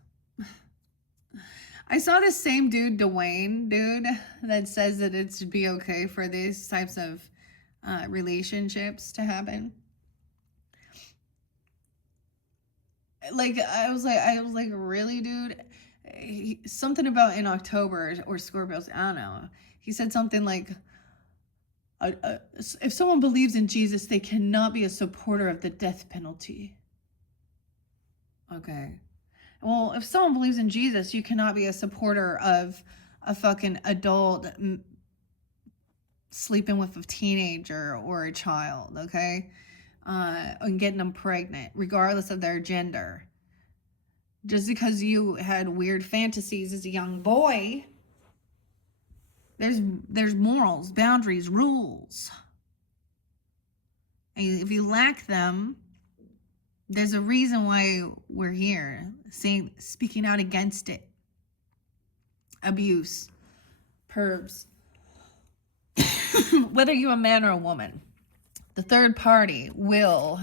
I saw this same dude, Dwayne, that says that it should be okay for these types of relationships to happen. Like, I was like, really, dude? Something about in October or Scorpios, I don't know. He said something like, if someone believes in Jesus, they cannot be a supporter of the death penalty. Okay. Well, if someone believes in Jesus, you cannot be a supporter of a fucking adult sleeping with a teenager or a child, okay? And getting them pregnant, regardless of their gender. Just because you had weird fantasies as a young boy, there's morals, boundaries, rules. And if you lack them, there's a reason why we're here, speaking out against it. Abuse, pervs. Whether you're a man or a woman, the third will.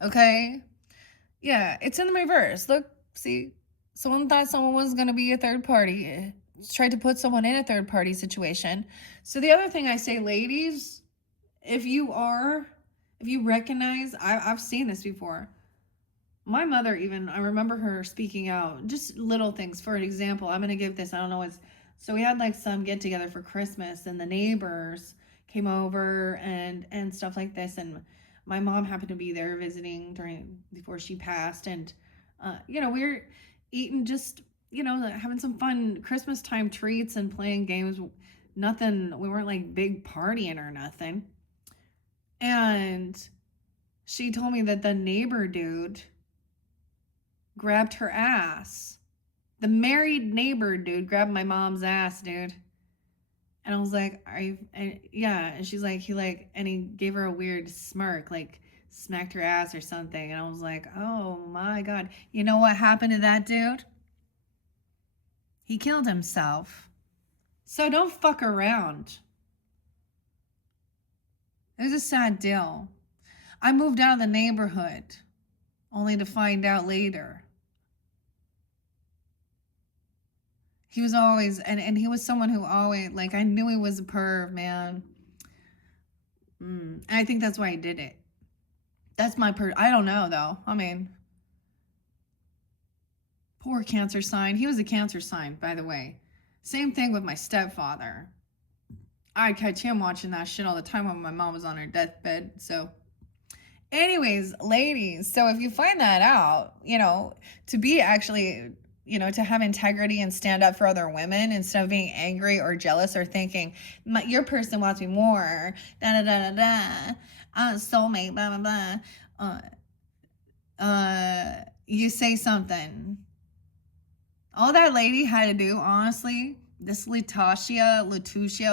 Okay? Yeah, it's in the reverse. Look, see, someone thought someone was going to be a third party, tried to put someone in a third party situation. So the other thing I say, ladies, if you recognize, I've seen this before. My mother even, I remember her speaking out, just little things. For an example, I'm going to give this, I don't know what's, so we had like some get together for Christmas and the neighbors came over and stuff like this. And my mom happened to be there visiting before she passed. And, we were eating just, having some fun Christmas time treats and playing games. Nothing, we weren't like big partying or nothing. And she told me that the neighbor dude grabbed her ass. The married neighbor dude grabbed my mom's ass, dude. And I was like, yeah. And she's like, and he gave her a weird smirk, like smacked her ass or something. And I was like, oh my God. You know what happened to that dude? He killed himself. So don't fuck around. It was a sad deal. I moved out of the neighborhood only to find out later. He was always, and he was someone who always, like, I knew he was a perv, man. I think that's why he did it. That's my I don't know, though. I mean, poor Cancer sign. He was a Cancer sign, by the way. Same thing with my stepfather. I'd catch him watching that shit all the time when my mom was on her deathbed. So anyways, ladies, so if you find that out, to be actually, to have integrity and stand up for other women instead of being angry or jealous or thinking, your person wants me more, soulmate, blah, blah, blah. You say something. All that lady had to do, honestly, this Letitia,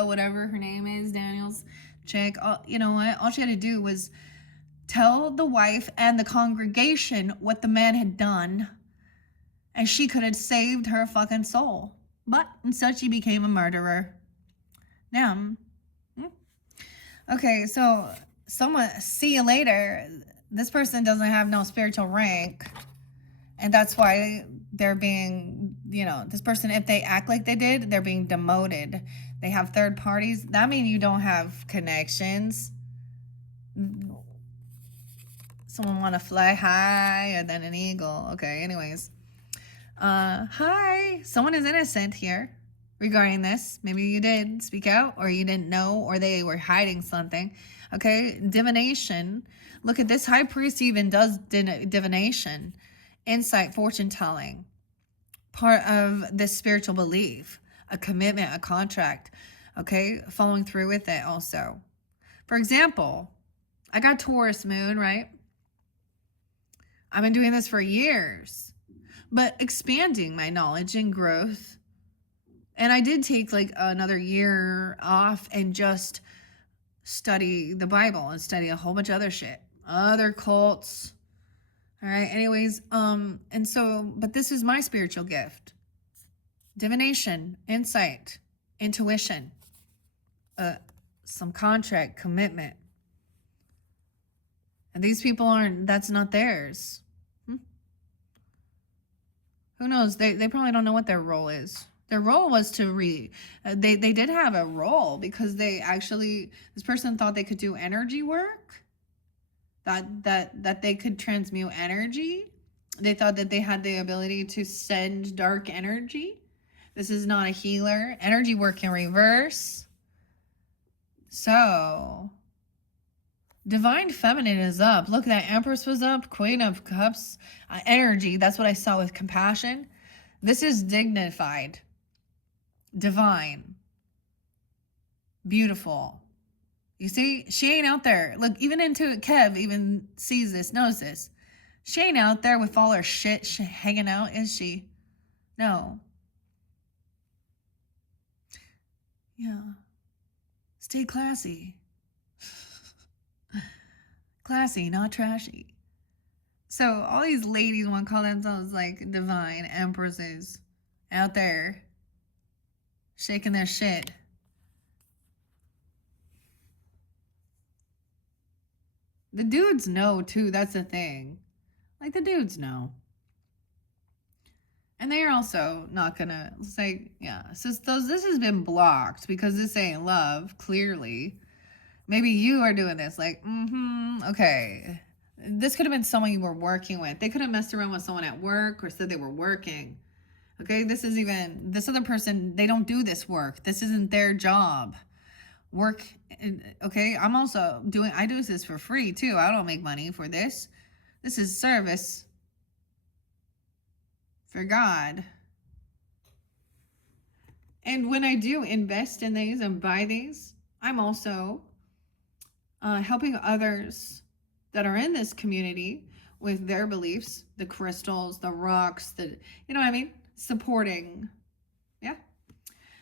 whatever her name is, Daniel's chick, you know what? All she had to do was tell the wife and the congregation what the man had done, and she could have saved her fucking soul. But instead, she became a murderer. Now, okay, so see you later. This person doesn't have no spiritual rank, and that's why they're being, this person, if they act like they did, they're being demoted. They have third parties. That means you don't have connections. Someone want to fly higher than an eagle. Okay, anyways. Hi. Someone is innocent here regarding this. Maybe you did speak out, or you didn't know, or they were hiding something. Okay, divination. Look at this. High priest even does divination. Insight, fortune telling, part of this spiritual belief, a commitment, a contract, okay, following through with it also. For example, I got Taurus moon, right? I've been doing this for years, but expanding my knowledge and growth. And I did take like another year off and just study the Bible and study a whole bunch of other shit, other cults. All right. Anyways, and so, but this is my spiritual gift. Divination, insight, intuition, some contract, commitment. And these people that's not theirs. Who knows? They probably don't know what their role is. Their role was to they did have a role because they actually, this person thought they could do energy work, that they could transmute energy. They thought that they had the ability to send dark energy. This is not a healer. Energy work in reverse. So divine feminine is up. Look, that Empress was up. Queen of Cups. Energy. That's what I saw with compassion. This is dignified. Divine. Beautiful. You see, she ain't out there. Look, even Intuit Kev even sees this, knows this. She ain't out there with all her shit hanging out, is she? No. Yeah. Stay classy. Classy, not trashy. So all these ladies want to call themselves like divine empresses out there shaking their shit. The dudes know too, that's the thing. Like the dudes know. And they are also not gonna say, yeah. So this has been blocked because this ain't love, clearly. Maybe you are doing this, like, okay. This could have been someone you were working with. They could have messed around with someone at work or said they were working. Okay, this other person, they don't do this work. This isn't their job. Work, okay, I do this for free too. I don't make money for this. This is service for God. And when I do invest in these and buy these, I'm also helping others that are in this community with their beliefs, the crystals, the rocks, you know what I mean? Supporting. Yeah.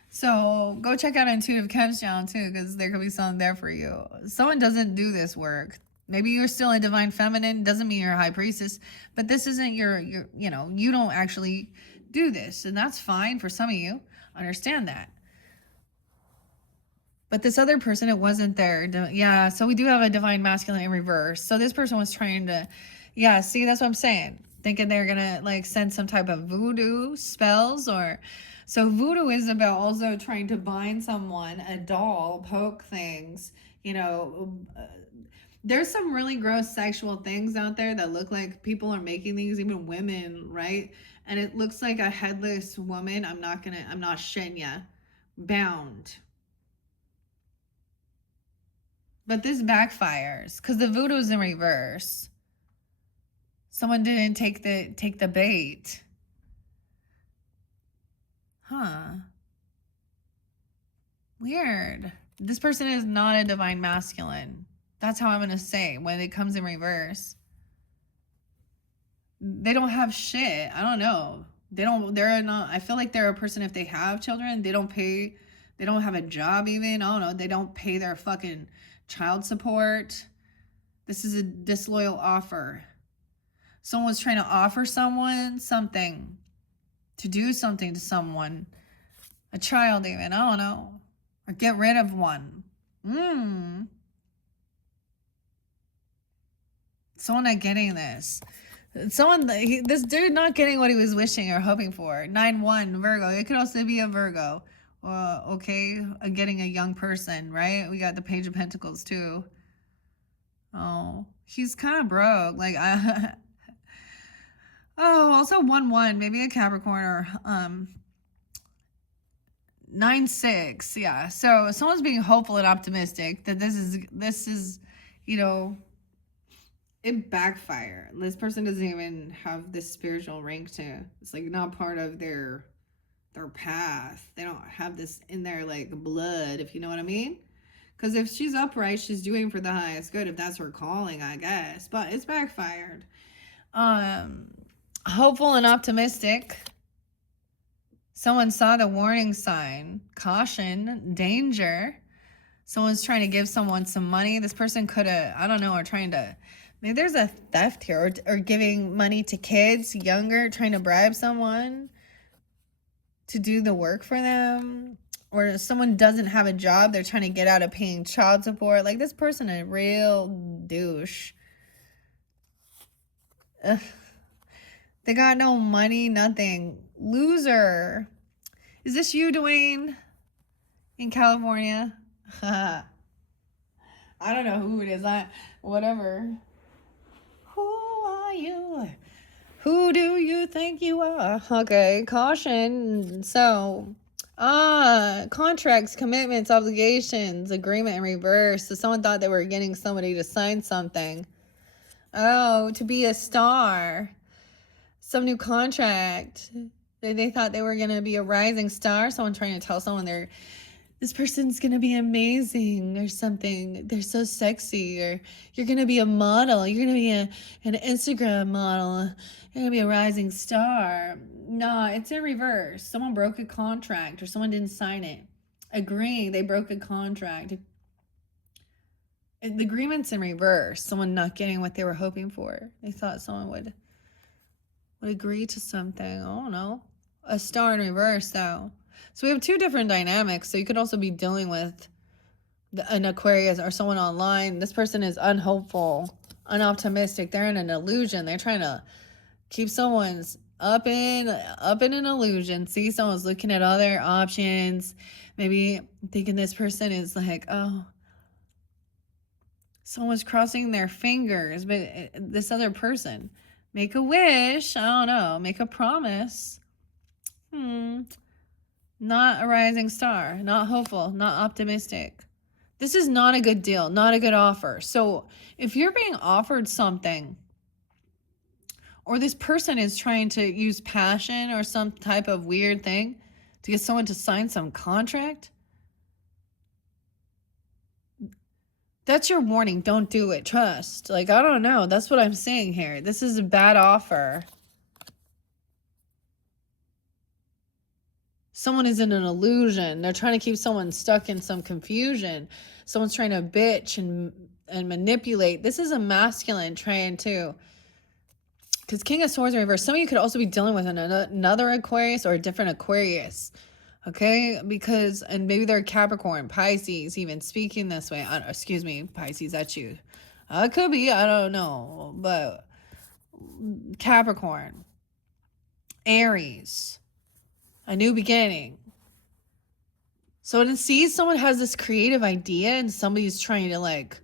So go check out Intuitive Kev's channel too, because there could be something there for you. Someone doesn't do this work. Maybe you're still a divine feminine, doesn't mean you're a high priestess, but this isn't your, you don't actually do this. And that's fine for some of you. Understand that. But this other person, it wasn't there. Yeah, so we do have a divine masculine in reverse. So this person was trying to, yeah, see, that's what I'm saying. Thinking they're going to like send some type of voodoo spells or... So voodoo is about also trying to bind someone, a doll, poke things, there's some really gross sexual things out there that look like people are making these, even women, right? And it looks like a headless woman. I'm not shitting ya. Bound. But this backfires because the voodoo is in reverse. Someone didn't take the bait. Huh. Weird. This person is not a divine masculine. That's how I'm going to say when it comes in reverse. They don't have shit. I don't know. They're not, I feel like they're a person, if they have children, they don't have a job even. I don't know. They don't pay their fucking child support. This is a disloyal offer. Someone was trying to offer someone something, to do something to someone, a child even, I don't know, or get rid of one. Someone not getting this. This dude not getting what he was wishing or hoping for. 9-1 Virgo. It could also be a Virgo. Okay, getting a young person, right? We got the Page of Pentacles too. Oh, he's kind of broke. Like also 1-1, maybe a Capricorn or 9-6. Yeah. So someone's being hopeful and optimistic that this is, it backfire. This person doesn't even have this spiritual rank to. It's like not part of their path. They don't have this in their like blood, if you know what I mean. Because if she's upright, she's doing for the highest good, if that's her calling, I guess. But it's backfired. Hopeful and optimistic. Someone saw the warning sign. Caution, danger. Someone's trying to give someone some money. This person could have, I don't know, or trying to, maybe there's a theft here, or giving money to kids younger, trying to bribe someone to do the work for them. Or someone doesn't have a job, they're trying to get out of paying child support. Like this person, a real douche. Ugh. They got no money, nothing. Loser. Is this you, Dwayne, in California? I don't know who it is. Whatever. Who are you? Who do you think you are? Okay, caution. So, contracts, commitments, obligations, agreement in reverse. So someone thought they were getting somebody to sign something. Oh, to be a star. Some new contract. They thought they were going to be a rising star. Someone trying to tell someone this person's going to be amazing or something. They're so sexy. Or you're going to be a model. You're going to be an Instagram model. You're going to be a rising star. No, it's in reverse. Someone broke a contract or someone didn't sign it. Agreeing, they broke a contract. The agreement's in reverse. Someone not getting what they were hoping for. They thought someone would agree to something. I don't know. A star in reverse, though. So we have two different dynamics. So you could also be dealing with an Aquarius or someone online. This person is unhopeful, unoptimistic. They're in an illusion. They're trying to keep someone's up in an illusion. See, someone's looking at other options. Maybe thinking this person is like, oh, someone's crossing their fingers, but this other person, make a wish. I don't know. Make a promise. Not a rising star. Not hopeful. Not optimistic. This is not a good deal. Not a good offer. So if you're being offered something, or this person is trying to use passion or some type of weird thing to get someone to sign some contract, that's your warning. Don't do it. Trust. Like, I don't know. That's what I'm saying here. This is a bad offer. Someone is in an illusion. They're trying to keep someone stuck in some confusion. Someone's trying to bitch and manipulate. This is a masculine trying to. Because King of Swords in reverse. Some of you could also be dealing with another Aquarius or a different Aquarius. Okay, because, and maybe they're Capricorn, Pisces, even speaking this way. Excuse me, Pisces, that's you. It could be, I don't know, but Capricorn, Aries, a new beginning. So when it sees someone has this creative idea and somebody's trying to like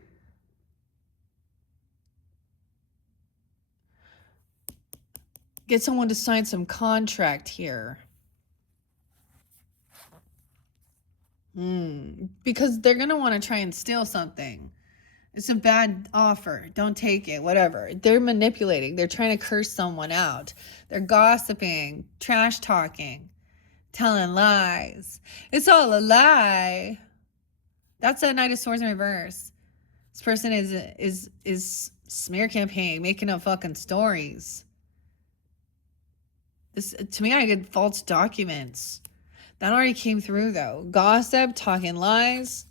get someone to sign some contract here. Because they're going to want to try and steal something. It's a bad offer. Don't take it. Whatever. They're manipulating. They're trying to curse someone out. They're gossiping, trash talking, telling lies. It's all a lie. That's that Knight of Swords in reverse. This person is smear campaign, making up fucking stories. This, to me, I get false documents. That already came through, though. Gossip, talking lies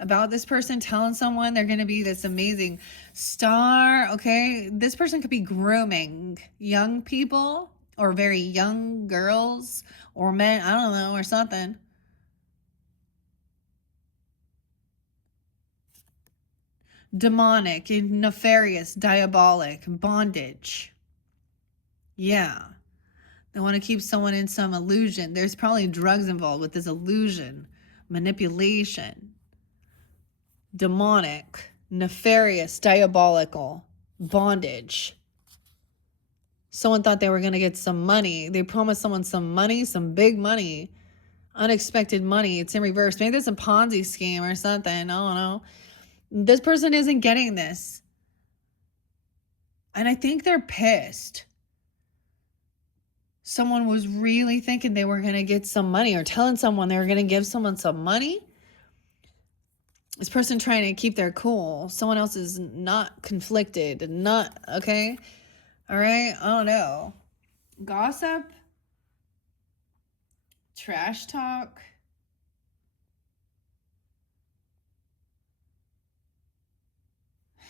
about this person, telling someone they're going to be this amazing star, okay? This person could be grooming young people or very young girls or men, I don't know, or something. Demonic, nefarious, diabolic, bondage. Yeah. They want to keep someone in some illusion. There's probably drugs involved with this illusion, manipulation, demonic, nefarious, diabolical, bondage. Someone thought they were going to get some money. They promised someone some money, some big money, unexpected money. It's in reverse. Maybe there's a Ponzi scheme or something. I don't know. This person isn't getting this. And I think they're pissed. Someone was really thinking they were going to get some money or telling someone they were going to give someone some money. This person trying to keep their cool. Someone else is not conflicted. Not, okay? All right? I don't know. Gossip. Trash talk.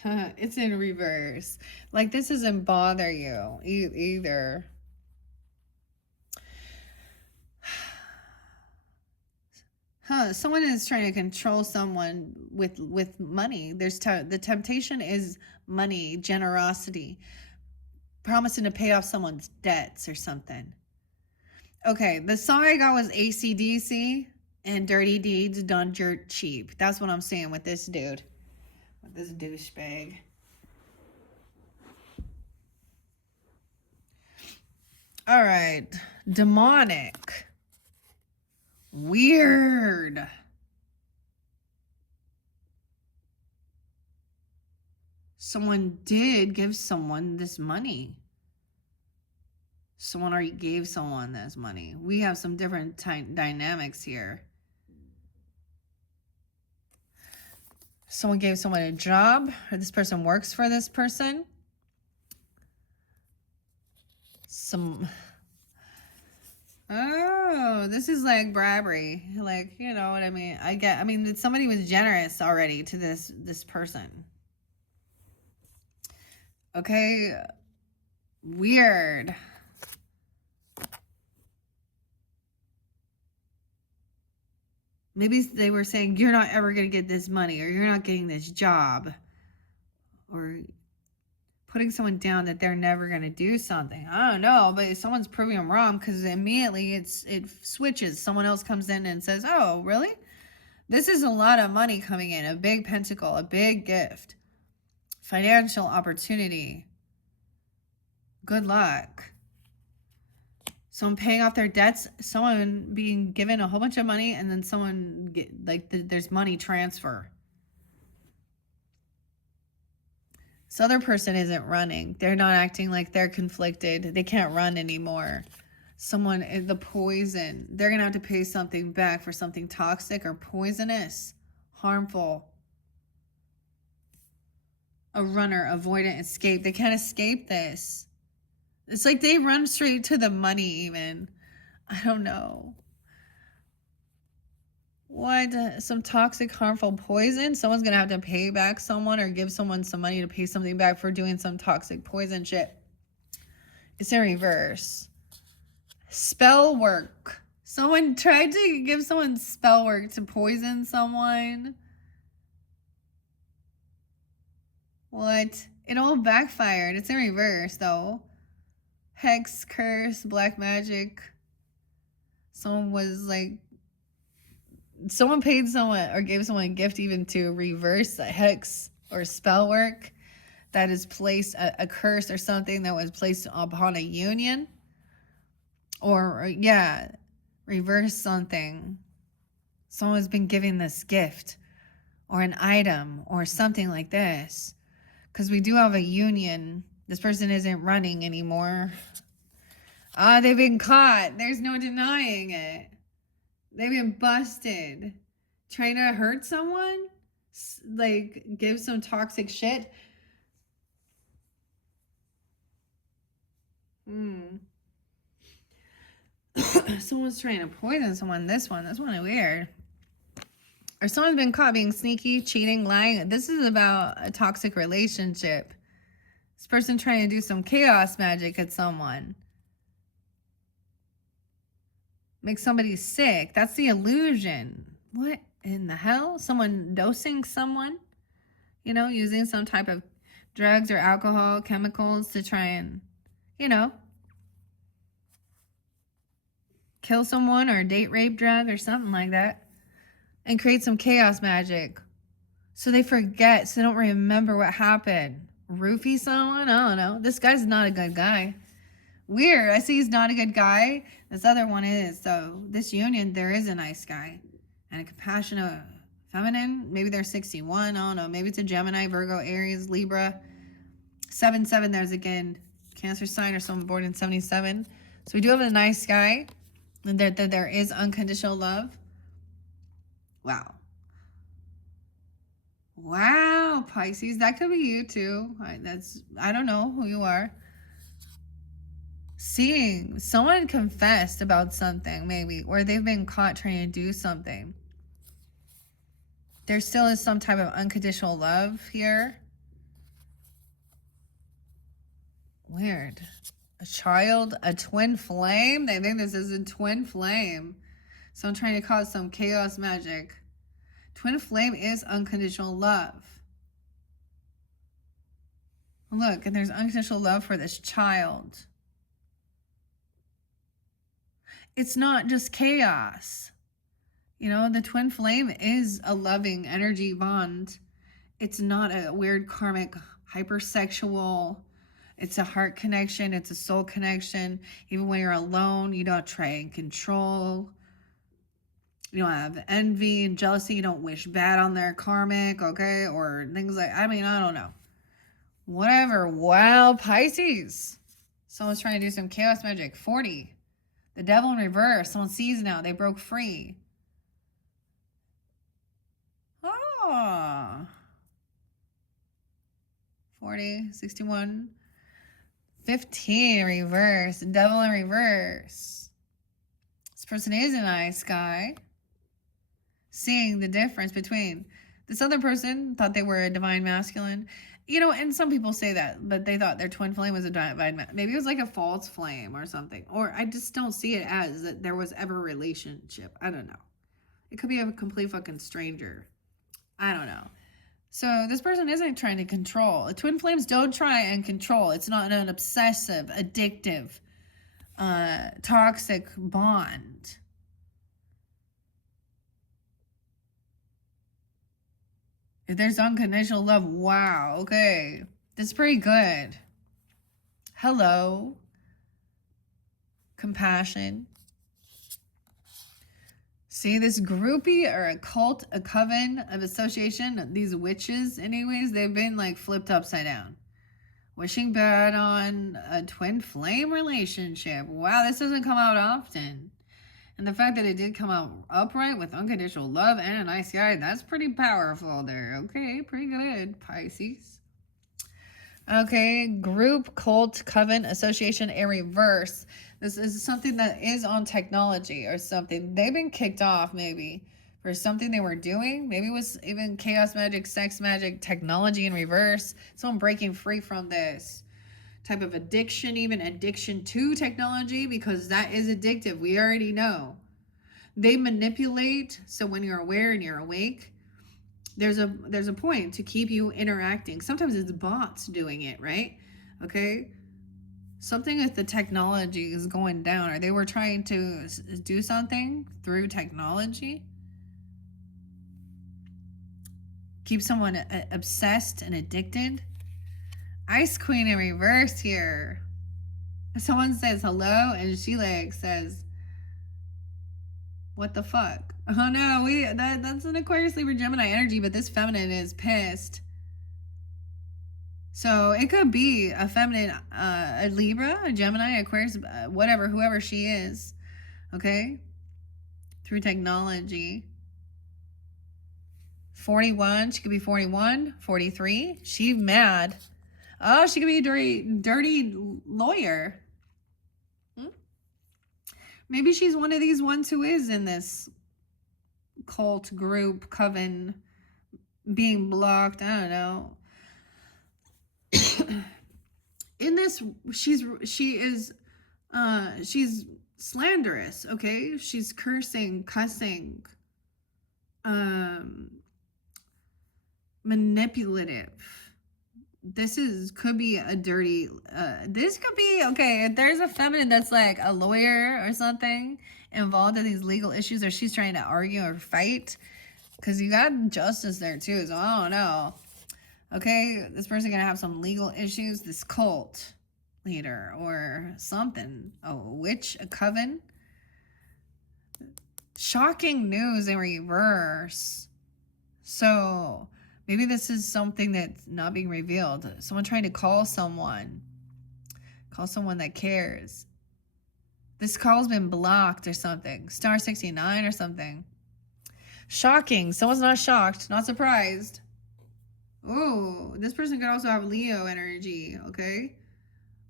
It's in reverse. Like, this doesn't bother you either. Someone is trying to control someone with money. There's the temptation is money, generosity, promising to pay off someone's debts or something. Okay, the song I got was AC/DC and Dirty Deeds Done Dirt Cheap. That's what I'm saying with this dude. With this douchebag. All right. Demonic. Weird. Someone did give someone this money. Someone already gave someone this money. We have some different dynamics here. Someone gave someone a job, or this person works for this person. Oh, this is like bribery. Like, you know what I mean? I mean, somebody was generous already to this person. Okay. Weird. Maybe they were saying, you're not ever going to get this money, or you're not getting this job, or putting someone down that they're never going to do something. I don't know, but someone's proving them wrong, because immediately it switches. Someone else comes in and says, oh, really? This is a lot of money coming in, a big pentacle, a big gift, financial opportunity. Good luck. Someone paying off their debts, someone being given a whole bunch of money, and then someone there's money transfer. This other person isn't running. They're not acting like they're conflicted. They can't run anymore. Someone, the poison, they're going to have to pay something back for something toxic or poisonous, harmful. A runner, avoidant, escape. They can't escape this. It's like they run straight to the money even. I don't know. What? Some toxic, harmful poison? Someone's going to have to pay back someone or give someone some money to pay something back for doing some toxic poison shit. It's in reverse. Spell work. Someone tried to give someone spell work to poison someone. What? It all backfired. It's in reverse though. Hex, curse, black magic. Someone paid someone or gave someone a gift even to reverse a hex or spell work that is placed, a curse or something that was placed upon a union. Or yeah, reverse something. Someone's been given this gift or an item or something like this. Because we do have a union. This person isn't running anymore. They've been caught. There's no denying it. They've been busted. Trying to hurt someone? Like, give some toxic shit? Someone's trying to poison someone. This one is weird. Or someone's been caught being sneaky, cheating, lying. This is about a toxic relationship. This person trying to do some chaos magic at someone. Make somebody sick. That's the illusion. What in the hell? Someone dosing someone? You know, using some type of drugs or alcohol, chemicals to try and, you know, kill someone, or a date rape drug or something like that. And create some chaos magic. So they forget, so they don't remember what happened. Roofie someone? I don't know. This guy's not a good guy. Weird. I see he's not a good guy. This other one is. So this union, there is a nice guy. And a compassionate feminine. Maybe they're 61. I don't know. Maybe it's a Gemini, Virgo, Aries, Libra. 7-7, there's again Cancer sign or someone born in 77. So we do have a nice guy. And there is unconditional love. Wow. Wow, Pisces. That could be you too. I don't know who you are. Seeing someone confessed about something, maybe, or they've been caught trying to do something. There still is some type of unconditional love here. Weird. A child, a twin flame. They think this is a twin flame. So I'm trying to cause some chaos magic. Twin flame is unconditional love. Look, and there's unconditional love for this child. it's not just chaos. You know, the twin flame is a loving energy bond. It's not a weird karmic hypersexual. It's a heart connection. It's a soul connection. Even when you're alone, you don't try and control. You don't have envy and jealousy. You don't wish bad on their karmic, okay? Or things like, I mean, I don't know. Whatever. Wow, Pisces. Someone's trying to do some chaos magic. 40. The devil in reverse. Someone sees now. They broke free. Oh. 40, 61, 15 reverse. Devil in reverse. This person is a nice guy. Seeing the difference between this other person thought they were a divine masculine. You know, and some people say that, but they thought their twin flame was a divine. Maybe it was like a false flame or something. Or I just don't see it as that there was ever a relationship. I don't know. It could be a complete fucking stranger. I don't know. So this person isn't trying to control. Twin flames don't try and control. It's not an obsessive, addictive, toxic bond. If there's unconditional love, wow, okay. That's pretty good. Hello. Compassion. See, this groupie or a cult, a coven of association, these witches anyways, they've been like flipped upside down. Wishing bad on a twin flame relationship. Wow, this doesn't come out often. And the fact that it did come out upright with unconditional love and a nice guy, that's pretty powerful there. Okay, pretty good, Pisces. Okay, group, cult, coven, association, a reverse. This is something that is on technology or something. They've been kicked off maybe for something they were doing. Maybe it was even chaos magic, sex magic, technology in reverse. Someone breaking free from this type of addiction, even addiction to technology, because that is addictive. We already know. They manipulate. So when you're aware and you're awake, there's a point to keep you interacting. Sometimes it's bots doing it, right? Okay. Something with the technology is going down, or they were trying to do something through technology. Keep someone obsessed and addicted. Ice Queen in reverse here. Someone says hello, and she like says, "What the fuck?" Oh no, that's an Aquarius, Libra, Gemini energy, but this feminine is pissed. So it could be a feminine, a Libra, a Gemini, Aquarius, whatever, whoever she is, okay? Through technology. 41, she could be 41, 43. She mad. Oh, she could be a dirty lawyer. Maybe she's one of these ones who is in this cult group, coven, being blocked. I don't know. In this, she's slanderous, okay? She's cursing, cussing, manipulative. This could be a dirty, this could be, okay, if there's a feminine that's like a lawyer or something involved in these legal issues, or she's trying to argue or fight, because you got justice there too, so I don't know. Okay, this person gonna have some legal issues, this cult leader or something, a witch, a coven. Shocking news in reverse. So maybe this is something that's not being revealed. Someone trying to call someone that cares. This call's been blocked or something. Star 69 or something. Shocking. Someone's not shocked, not surprised. Oh, this person could also have Leo energy, okay?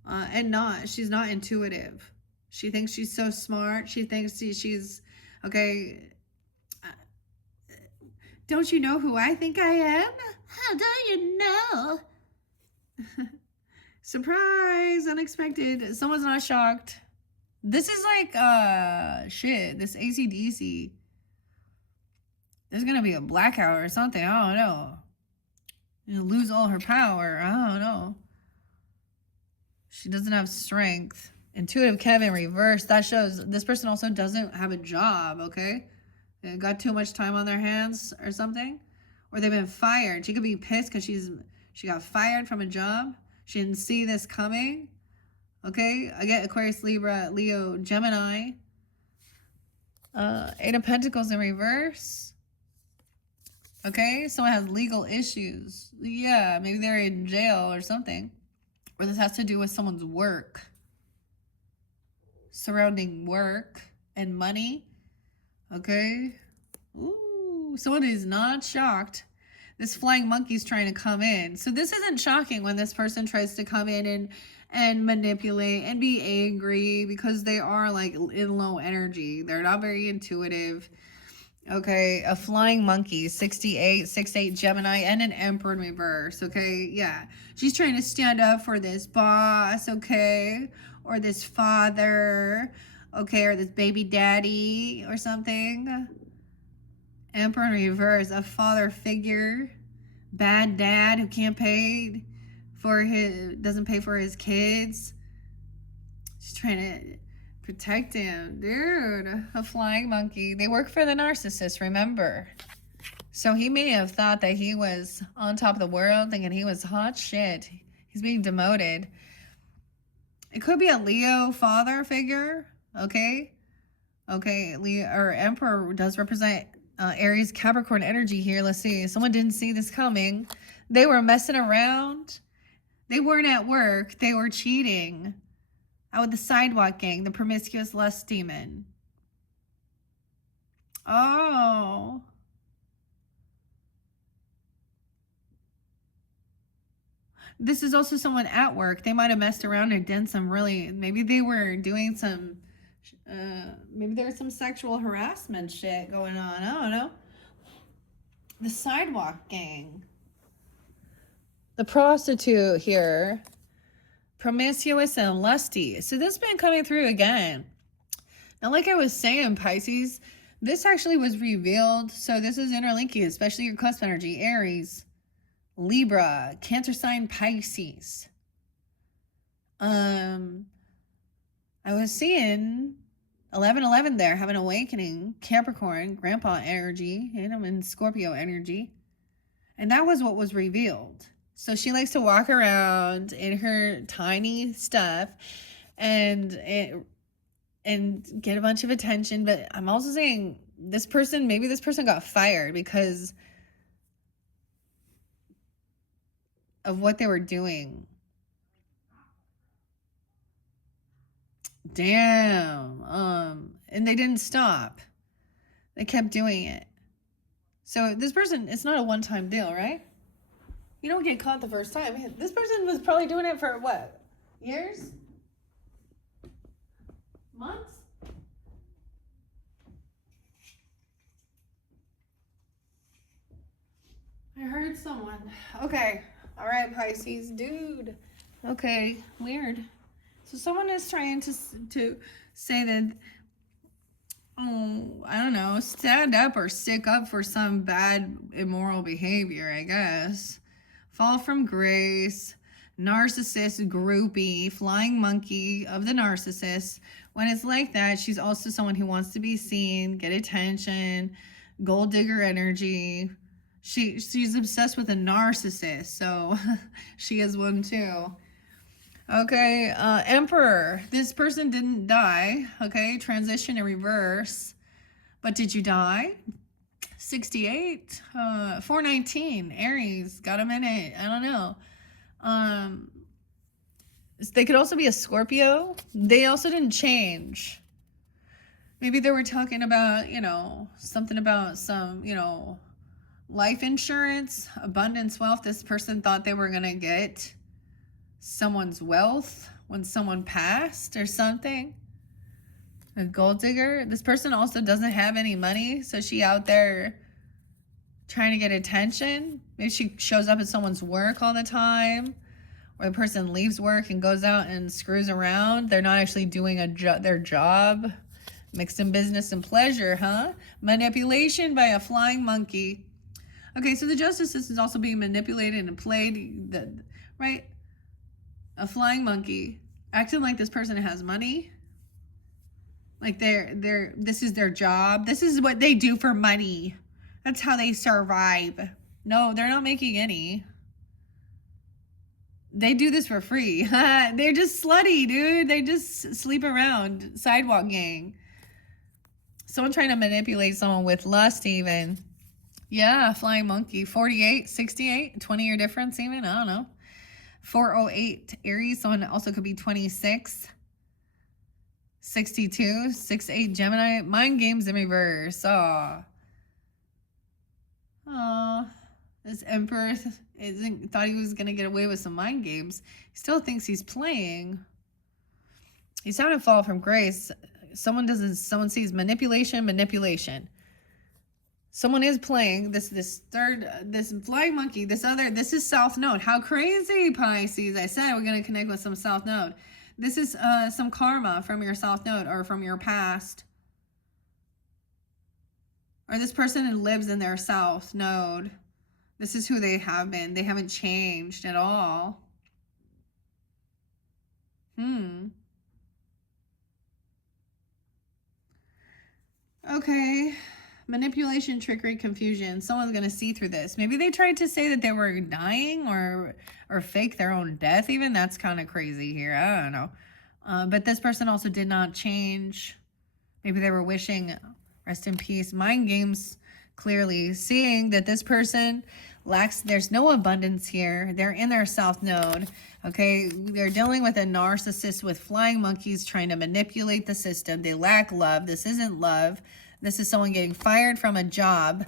And she's not intuitive. She thinks she's so smart. She thinks she's, okay. Don't you know who I think I am? How do you know? Surprise, unexpected. Someone's not shocked. This is like, shit, this AC/DC. There's gonna be a blackout or something, I don't know. You'll lose all her power, I don't know. She doesn't have strength. Intuitive Kevin reverse. That shows this person also doesn't have a job, okay? They got too much time on their hands or something. Or they've been fired. She could be pissed because she got fired from a job. She didn't see this coming. Okay? I get Aquarius, Libra, Leo, Gemini. Eight of Pentacles in reverse. Okay? Someone has legal issues. Yeah, maybe they're in jail or something. Or this has to do with someone's work. Surrounding work and money. Okay? Ooh, someone is not shocked. This flying monkey's trying to come in. So this isn't shocking when this person tries to come in and manipulate and be angry, because they are like in low energy. They're not very intuitive. Okay, a flying monkey, 68, 6'8", Gemini, and an Emperor in reverse, okay? Yeah, she's trying to stand up for this boss, okay? Or this father, okay? Or this baby daddy or something. Emperor in reverse, a father figure. Bad dad who can't pay for doesn't pay for his kids. She's trying to protect him. Dude, a flying monkey. They work for the narcissist, remember? So he may have thought that he was on top of the world, thinking he was hot shit. He's being demoted. It could be a Leo father figure, okay? Okay, Leo or Emperor does represent Aries, Capricorn energy here. Let's see. Someone didn't see this coming. They were messing around. They weren't at work. They were cheating. Out with the sidewalk gang, the promiscuous lust demon. Oh. This is also someone at work. They might have messed around and done some really, maybe they were doing some, maybe there's some sexual harassment shit going on. I don't know. The sidewalk gang. The prostitute here. Promiscuous and lusty. So this has been coming through again. Now, like I was saying, Pisces, this actually was revealed. So this is interlinking, especially your cusp energy. Aries, Libra, Cancer sign, Pisces. I was seeing 11-11 there, have an awakening. Capricorn, grandpa energy, and I'm in Scorpio energy. And that was what was revealed. So she likes to walk around in her tiny stuff and get a bunch of attention. But I'm also saying this person, maybe this person got fired because of what they were doing. Damn. And they didn't stop. They kept doing it. So this person, it's not a one-time deal, right? You don't get caught the first time. This person was probably doing it for what? Years? Months? I heard someone. Okay. All right, Pisces. Dude. Okay. Weird. So someone is trying to say that, oh, I don't know, stand up or stick up for some bad immoral behavior, I guess. Fall from grace, narcissist, groupie, flying monkey of the narcissist. When it's like that, she's also someone who wants to be seen, get attention, gold digger energy. She's obsessed with a narcissist, so she is one too. Okay, Emperor. This person didn't die. Okay, transition in reverse. But did you die? 68, 419, Aries, got a minute. I don't know. They could also be a Scorpio. They also didn't change. Maybe they were talking about, something about some, life insurance, abundance, wealth. This person thought they were going to get someone's wealth when someone passed or something. A gold digger. This person also doesn't have any money, so she out there trying to get attention. Maybe she shows up at someone's work all the time, or the person leaves work and goes out and screws around. They're not actually doing their job. Mixed in business and pleasure, huh? Manipulation by a flying monkey. Okay, so the justice system is also being manipulated and played, right? A flying monkey. Acting like this person has money. Like this is their job. This is what they do for money. That's how they survive. No, they're not making any. They do this for free. They're just slutty, dude. They just sleep around. Sidewalk gang. Someone trying to manipulate someone with lust even. Yeah, flying monkey. 48, 68, 20-year difference even. I don't know. 408 Aries. Someone also could be 26. 62, 68 Gemini. Mind games in reverse. Aw. Aw. This Emperor thought he was going to get away with some mind games. He still thinks he's playing. He's having to fall from grace. Someone sees manipulation. Someone is playing this flying monkey, this is South Node. How crazy, Pisces. I said we're going to connect with some South Node. This is some karma from your South Node or from your past. Or this person who lives in their South Node. This is who they have been. They haven't changed at all. Okay. Manipulation, trickery, confusion. Someone's going to see through this. Maybe they tried to say that they were dying or fake their own death even. That's kind of crazy here. I don't know. But this person also did not change. Maybe they were wishing rest in peace. Mind games, clearly. Seeing that this person lacks, there's no abundance here. They're in their South Node. Okay, they're dealing with a narcissist with flying monkeys trying to manipulate the system. They lack love. This isn't love. This is someone getting fired from a job,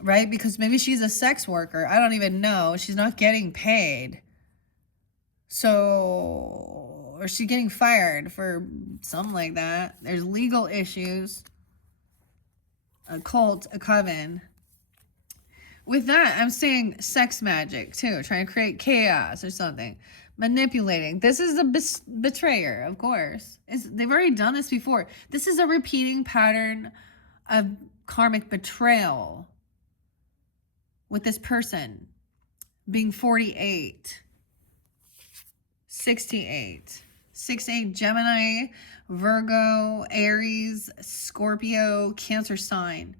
right? Because maybe she's a sex worker. I don't even know. She's not getting paid. So, or she's getting fired for something like that. There's legal issues. A cult, a coven. With that, I'm saying sex magic too. Trying to create chaos or something. Manipulating. This is a betrayer, of course. They've already done this before. This is a repeating pattern of karmic betrayal with this person being 48, 68, 68 Gemini, Virgo, Aries, Scorpio, Cancer sign.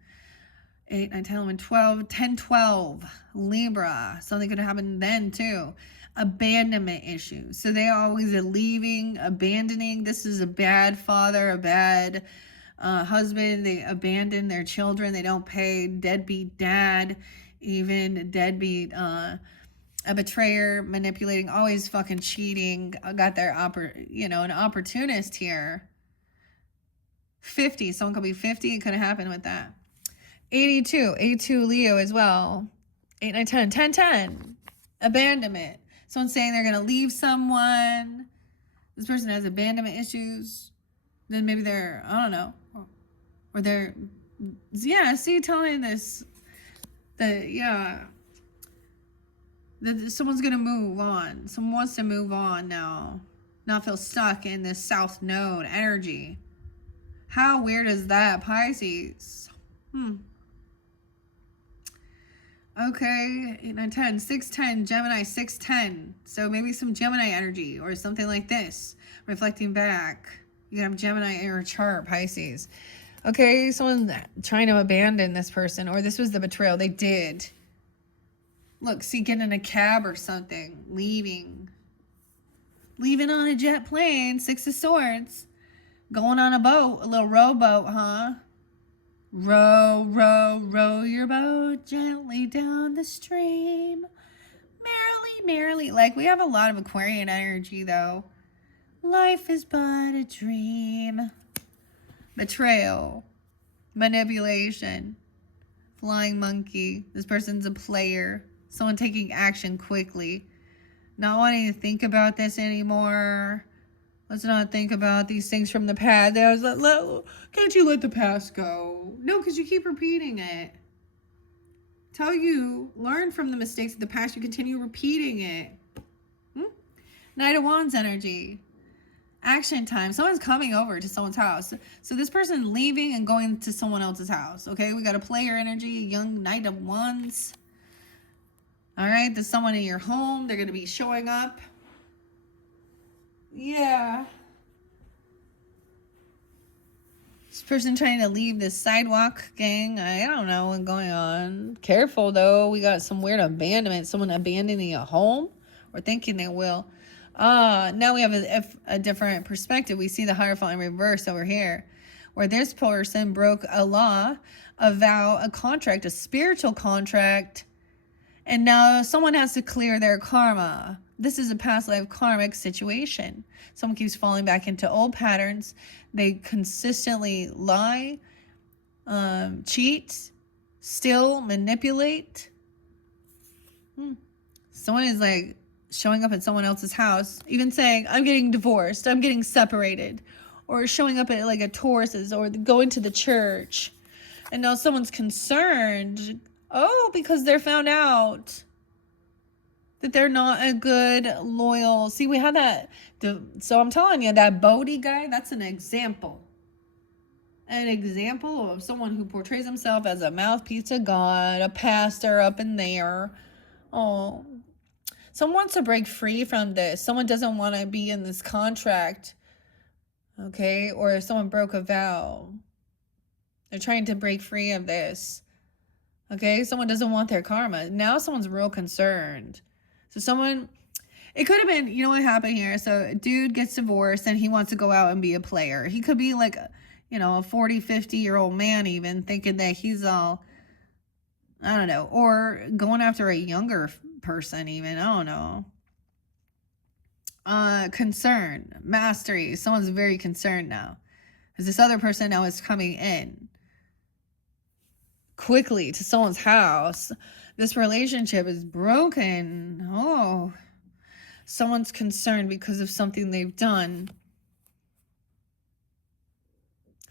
8, 9, 10, 11, 12, 10, 12, Libra. Something could happen then too. Abandonment issues. So they always are leaving, abandoning. This is a bad father, a bad husband. They abandon their children. They don't pay. Deadbeat dad, even deadbeat, a betrayer, manipulating, always fucking cheating. Got their an opportunist here. 50. Someone could be 50. It could have happened with that. 82 Leo as well. 8, 9, 10, 10, 10. Abandonment. Someone's saying they're going to leave someone. This person has abandonment issues. Then maybe they're, I don't know. Or they're, yeah, see, telling this, that someone's going to move on. Someone wants to move on now. Not feel stuck in this South Node energy. How weird is that, Pisces? Okay, 8, 9, 10, 6, 10, Gemini, 6, 10. So maybe some Gemini energy or something like this. Reflecting back. You have Gemini in your chart, Pisces. Okay, someone's trying to abandon this person, or this was the betrayal. They did. Look, see, get in a cab or something. Leaving on a jet plane, 6 of Swords. Going on a boat, a little rowboat, huh? Row, row, row your boat gently down the stream. Merrily, merrily. Like, we have a lot of Aquarian energy, though. Life is but a dream. Betrayal. Manipulation. Flying monkey. This person's a player. Someone taking action quickly. Not wanting to think about this anymore. Let's not think about these things from the past. I was like, can't you let the past go? No, because you keep repeating it. Tell you, learn from the mistakes of the past. You continue repeating it. Knight of Wands energy. Action time. Someone's coming over to someone's house. So this person leaving and going to someone else's house. Okay, we got a player energy, young Knight of Wands. All right, there's someone in your home. They're going to be showing up. Yeah. This person trying to leave this sidewalk gang. I don't know what's going on. Careful though. We got some weird abandonment. Someone abandoning a home or thinking they will. Now we have a different perspective. We see the Hierophant in reverse over here, where this person broke a law, a vow, a contract, a spiritual contract, and now someone has to clear their karma. This is a past life karmic situation. Someone keeps falling back into old patterns. They consistently lie, cheat, steal, manipulate. Someone is like showing up at someone else's house, even saying, I'm getting divorced, I'm getting separated, or showing up at like a Taurus's or going to the church. And now someone's concerned, because they're found out that they're not a good, loyal. See, we had that. So I'm telling you, that Bodhi guy, that's an example. An example of someone who portrays himself as a mouthpiece of God, a pastor up in there. Oh, someone wants to break free from this. Someone doesn't want to be in this contract. Okay? Or if someone broke a vow, they're trying to break free of this. Okay? Someone doesn't want their karma. Now someone's real concerned. So someone, it could have been, you know what happened here? So a dude gets divorced and he wants to go out and be a player. He could be like, a 40, 50-year-old man even, thinking that he's all, I don't know, or going after a younger person even, I don't know. Concern, mastery. Someone's very concerned now. Because this other person now is coming in quickly to someone's house. This relationship is broken. Oh, someone's concerned because of something they've done.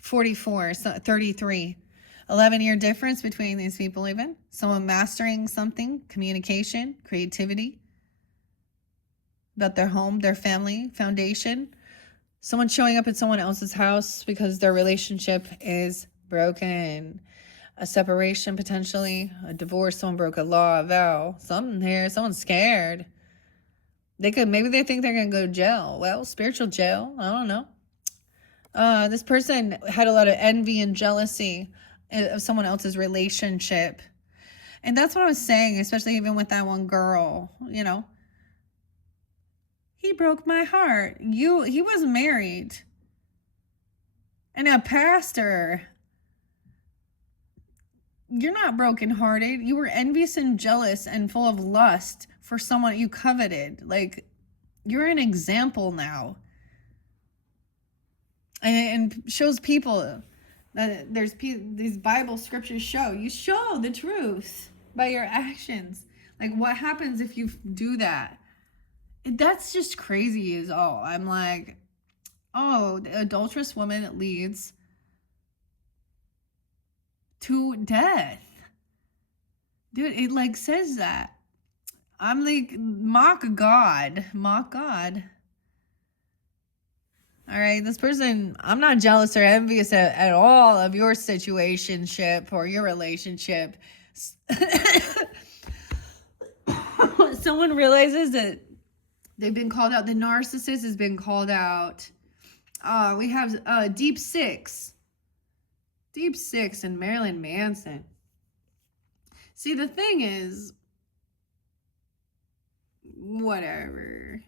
44, 33. 11-year difference between these people even. Someone mastering something, communication, creativity. About their home, their family, foundation. Someone showing up at someone else's house because their relationship is broken. A separation potentially, a divorce, someone broke a law, a vow. Something here, someone's scared. Maybe they think they're going to go to jail. Well, spiritual jail, I don't know. This person had a lot of envy and jealousy of someone else's relationship. And that's what I was saying, especially even with that one girl, He broke my heart. He was married. And a pastor. You're not brokenhearted. You were envious and jealous and full of lust for someone you coveted. Like, you're an example now. And shows people that these Bible scriptures you show the truth by your actions. Like, what happens if you do that? That's just crazy is all. I'm like, the adulterous woman leads to death. Dude, it like says that. I'm like, mock God. All right, this person, I'm not jealous or envious at all of your situationship or your relationship. Someone realizes that they've been called out. The narcissist has been called out. We have Deep Six and Marilyn Manson. See, the thing is, whatever.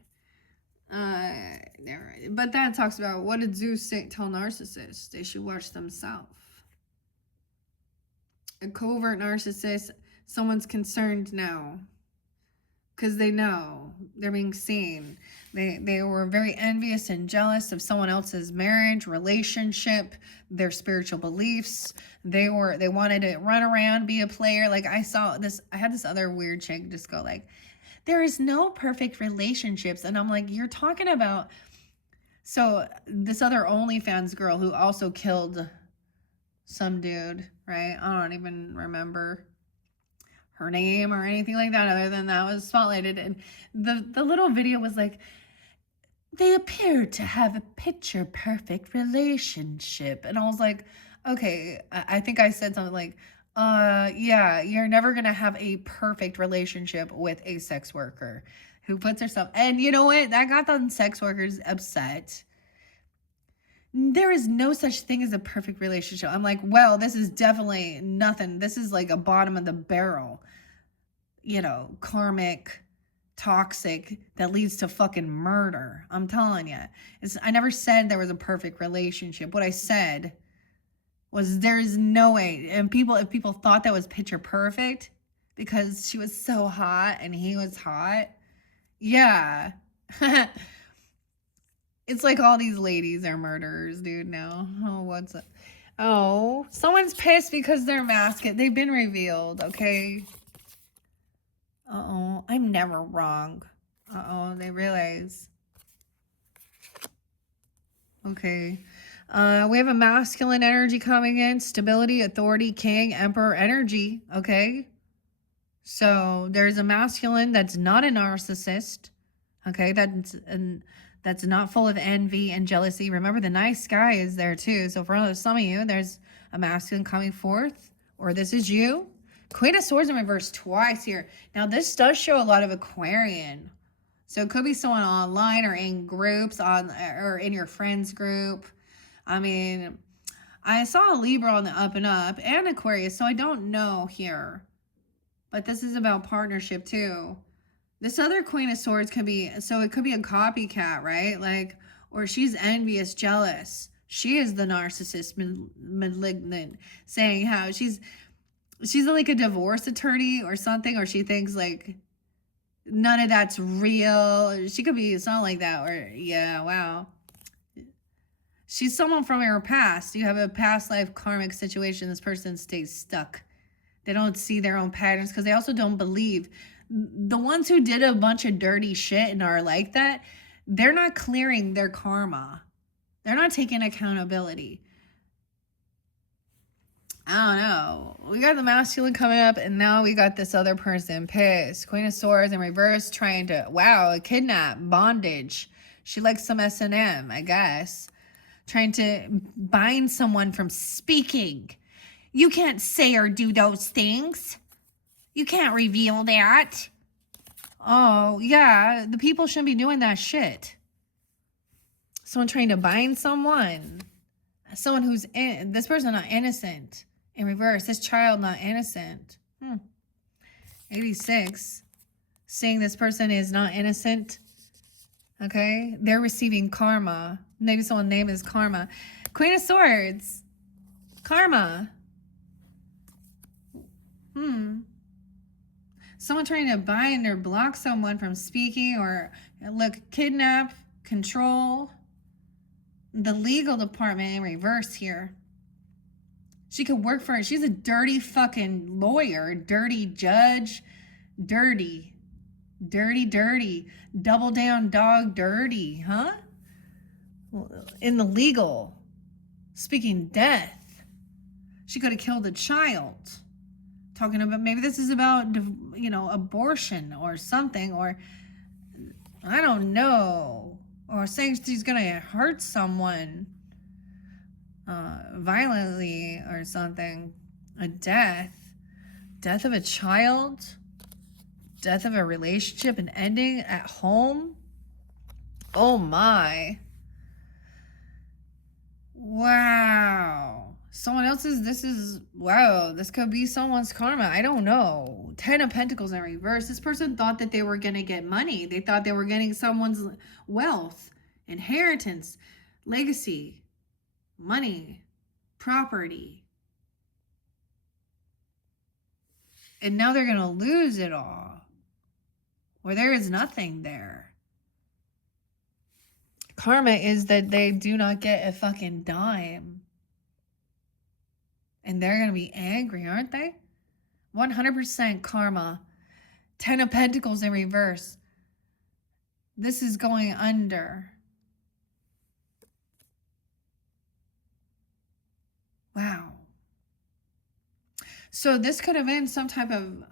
But that talks about, what did Zeus tell narcissists? They should watch themselves. A covert narcissist, someone's concerned now because they know they're being seen. They were very envious and jealous of someone else's marriage, relationship, their spiritual beliefs. They wanted to run around, be a player. Like, I had this other weird chick just go like, there is no perfect relationships. And I'm like, you're talking about, so this other OnlyFans girl who also killed some dude, right? I don't even remember her name or anything like that, other than that was spotlighted. And the little video was like, they appeared to have a picture perfect relationship. And I was like, okay, I think I said something like, yeah, you're never going to have a perfect relationship with a sex worker. who puts herself, and you know what? That got the sex workers upset. There is no such thing as a perfect relationship. I'm like, well, this is definitely nothing. This is like a bottom of the barrel, karmic, toxic, that leads to fucking murder. I'm telling you. I never said there was a perfect relationship. What I said was there's no way. And if people thought that was picture perfect because she was so hot and he was hot, yeah. It's like all these ladies are murderers, dude, now. Oh, what's up? Oh, someone's pissed because they're masked. They've been revealed, okay? Uh-oh, I'm never wrong. Uh-oh, they realize. Okay. We have a masculine energy coming in. Stability, authority, king, emperor energy, okay? So there's a masculine that's not a narcissist, okay? That's not full of envy and jealousy. Remember, the nice guy is there too. So for some of you, there's a masculine coming forth, or this is you. Queen of Swords in reverse twice here. Now, this does show a lot of Aquarian. So it could be someone online or in groups or in your friends group. I mean, I saw a Libra on the up and up and Aquarius, so I don't know here. But this is about partnership too. This other Queen of Swords could be, so it could be a copycat, right? Like, or she's envious, jealous. She is the narcissist, malignant, saying how she's like a divorce attorney or something, or she thinks like none of that's real. She could be something like that, or yeah, wow. She's someone from her past. You have a past life karmic situation. This person stays stuck. They don't see their own patterns because they also don't believe. The ones who did a bunch of dirty shit and are like that, they're not clearing their karma. They're not taking accountability. I don't know. We got the masculine coming up, and now we got this other person pissed. Queen of Swords in reverse, trying to, wow, kidnap, bondage. She likes some S&M, I guess. Trying to bind someone from speaking. You can't say or do those things. You can't reveal that. Oh, yeah. The people shouldn't be doing that shit. Someone trying to bind someone. Someone who's this person not innocent. In reverse, this child not innocent. 86. Saying this person is not innocent. Okay. They're receiving karma. Maybe someone's name is Karma. Queen of Swords. Karma. Someone trying to bind or block someone from speaking or, look, kidnap, control. The legal department in reverse here. She could work for it. She's a dirty fucking lawyer, dirty judge, dirty. Double down dog dirty, huh? In the legal. Speaking death. She could have killed a child. Talking about, maybe this is about, abortion or something, or I don't know. Or saying she's going to hurt someone violently or something. A death. Death of a child. Death of a relationship, an ending at home. Oh my. Wow. Someone else's, this could be someone's karma. I don't know. 10 of Pentacles in reverse. This person thought that they were going to get money. They thought they were getting someone's wealth, inheritance, legacy, money, property. And now they're going to lose it all. Or there is nothing there. Karma is that they do not get a fucking dime. And they're going to be angry, aren't they? 100% karma. 10 of Pentacles in reverse. This is going under. Wow. So this could have been some type of,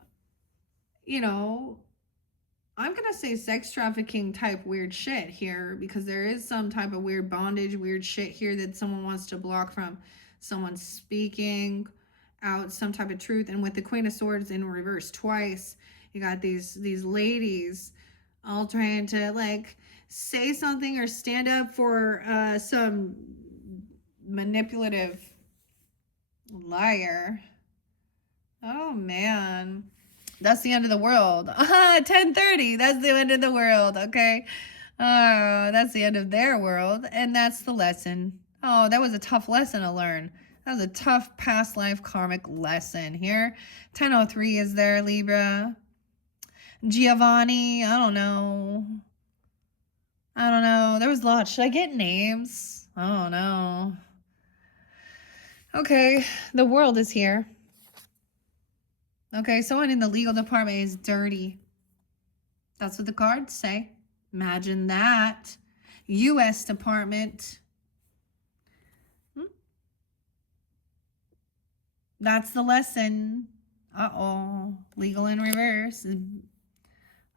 I'm going to say sex trafficking type weird shit here, because there is some type of weird bondage, weird shit here that someone wants to block from someone speaking out some type of truth. And with the Queen of Swords in reverse twice, you got these ladies all trying to like say something or stand up for some manipulative liar. Oh man. That's the end of the world. 10:30. That's the end of the world, okay? Oh, that's the end of their world. And that's the lesson. Oh, that was a tough lesson to learn. That was a tough past life karmic lesson here. 10:03 is there, Libra. Giovanni, I don't know. I don't know. There was a lot. Should I get names? I don't know. Okay, the world is here. Okay, someone in the legal department is dirty. That's what the cards say. Imagine that. U.S. department. That's the lesson. Uh-oh. Legal in reverse.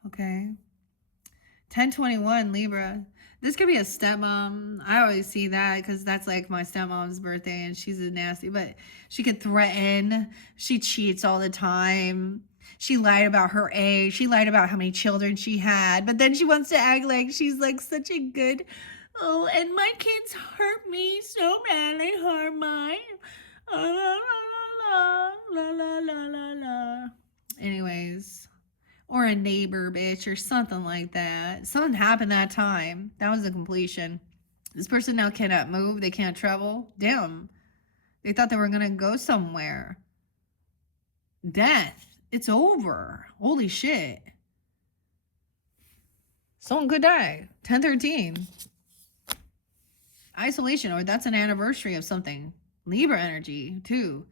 Okay. 10/21, Libra. This could be a stepmom. I always see that because that's like my stepmom's birthday and she's a nasty, but she could threaten. She cheats all the time. She lied about her age. She lied about how many children she had, but then she wants to act like she's like such a good, oh, and my kids hurt me so bad. They harm mine. La la la la la la la. Anyways. Or a neighbor bitch or something like that. Something happened that time. That was the completion. This person now cannot move. They can't travel. Damn. They thought they were going to go somewhere. Death. It's over. Holy shit. Someone could die. 10/13. Isolation, or that's an anniversary of something. Libra energy, too.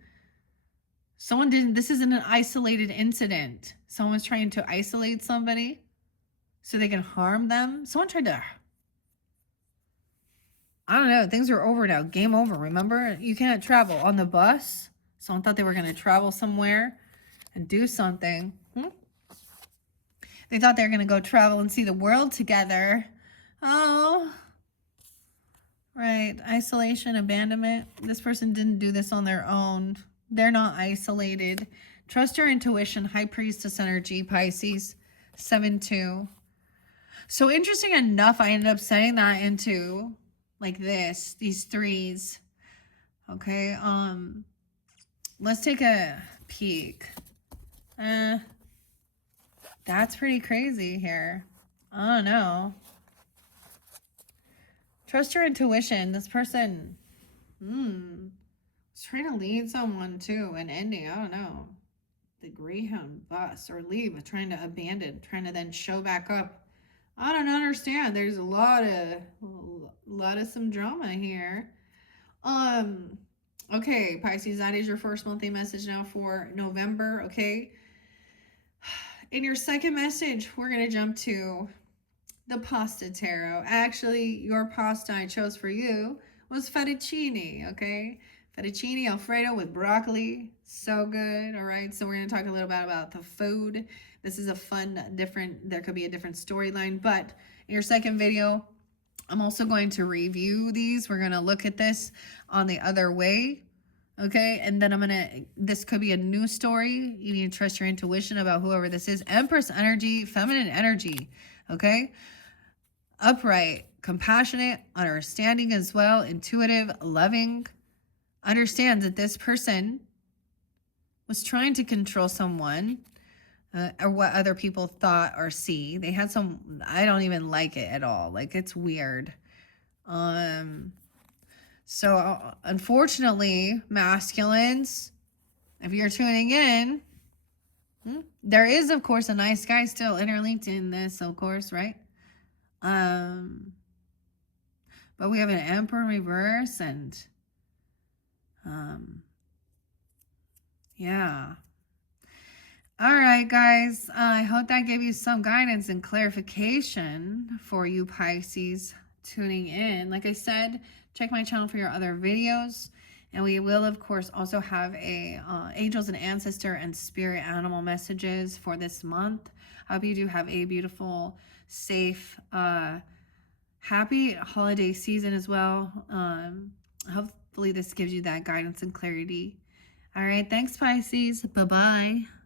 Someone didn't, this isn't an isolated incident. Someone was trying to isolate somebody so they can harm them. Someone tried to, I don't know, things are over now. Game over, remember? You can't travel. On the bus, someone thought they were going to travel somewhere and do something. They thought they were going to go travel and see the world together. Oh, right. Isolation, abandonment. This person didn't do this on their own. They're not isolated. Trust your intuition. High Priestess energy, Pisces, 7/2. So interesting enough, I ended up setting that into like this, these threes. Okay, let's take a peek. That's pretty crazy here. I don't know. Trust your intuition. This person, trying to lead someone to an ending. I don't know. The Greyhound bus or leave, trying to abandon, trying to then show back up. I don't understand. There's a lot of some drama here. Okay, Pisces, that is your first monthly message now for November. Okay. In your second message, we're gonna jump to the pasta tarot. Actually, your pasta I chose for you was fettuccine. Okay. Fettuccine Alfredo with broccoli. So good. All right. So we're going to talk a little bit about the food. This is a fun, different, there could be a different storyline. But in your second video, I'm also going to review these. We're going to look at this on the other way. Okay. And then this could be a new story. You need to trust your intuition about whoever this is. Empress energy, feminine energy. Okay. Upright, compassionate, understanding as well, intuitive, loving. Understands that this person was trying to control someone or what other people thought or see. They had some, I don't even like it at all. Like, it's weird. So unfortunately, masculines, if you're tuning in, there is, of course, a nice guy still interlinked in this, of course, right? But we have an Emperor in reverse and yeah. All right, guys. I hope that gave you some guidance and clarification for you Pisces tuning in. Like I said, check my channel for your other videos. And we will, of course, also have a angels and ancestor and spirit animal messages for this month. I hope you do have a beautiful, safe, happy holiday season as well. Hopefully this gives you that guidance and clarity. All right. Thanks, Pisces. Bye-bye.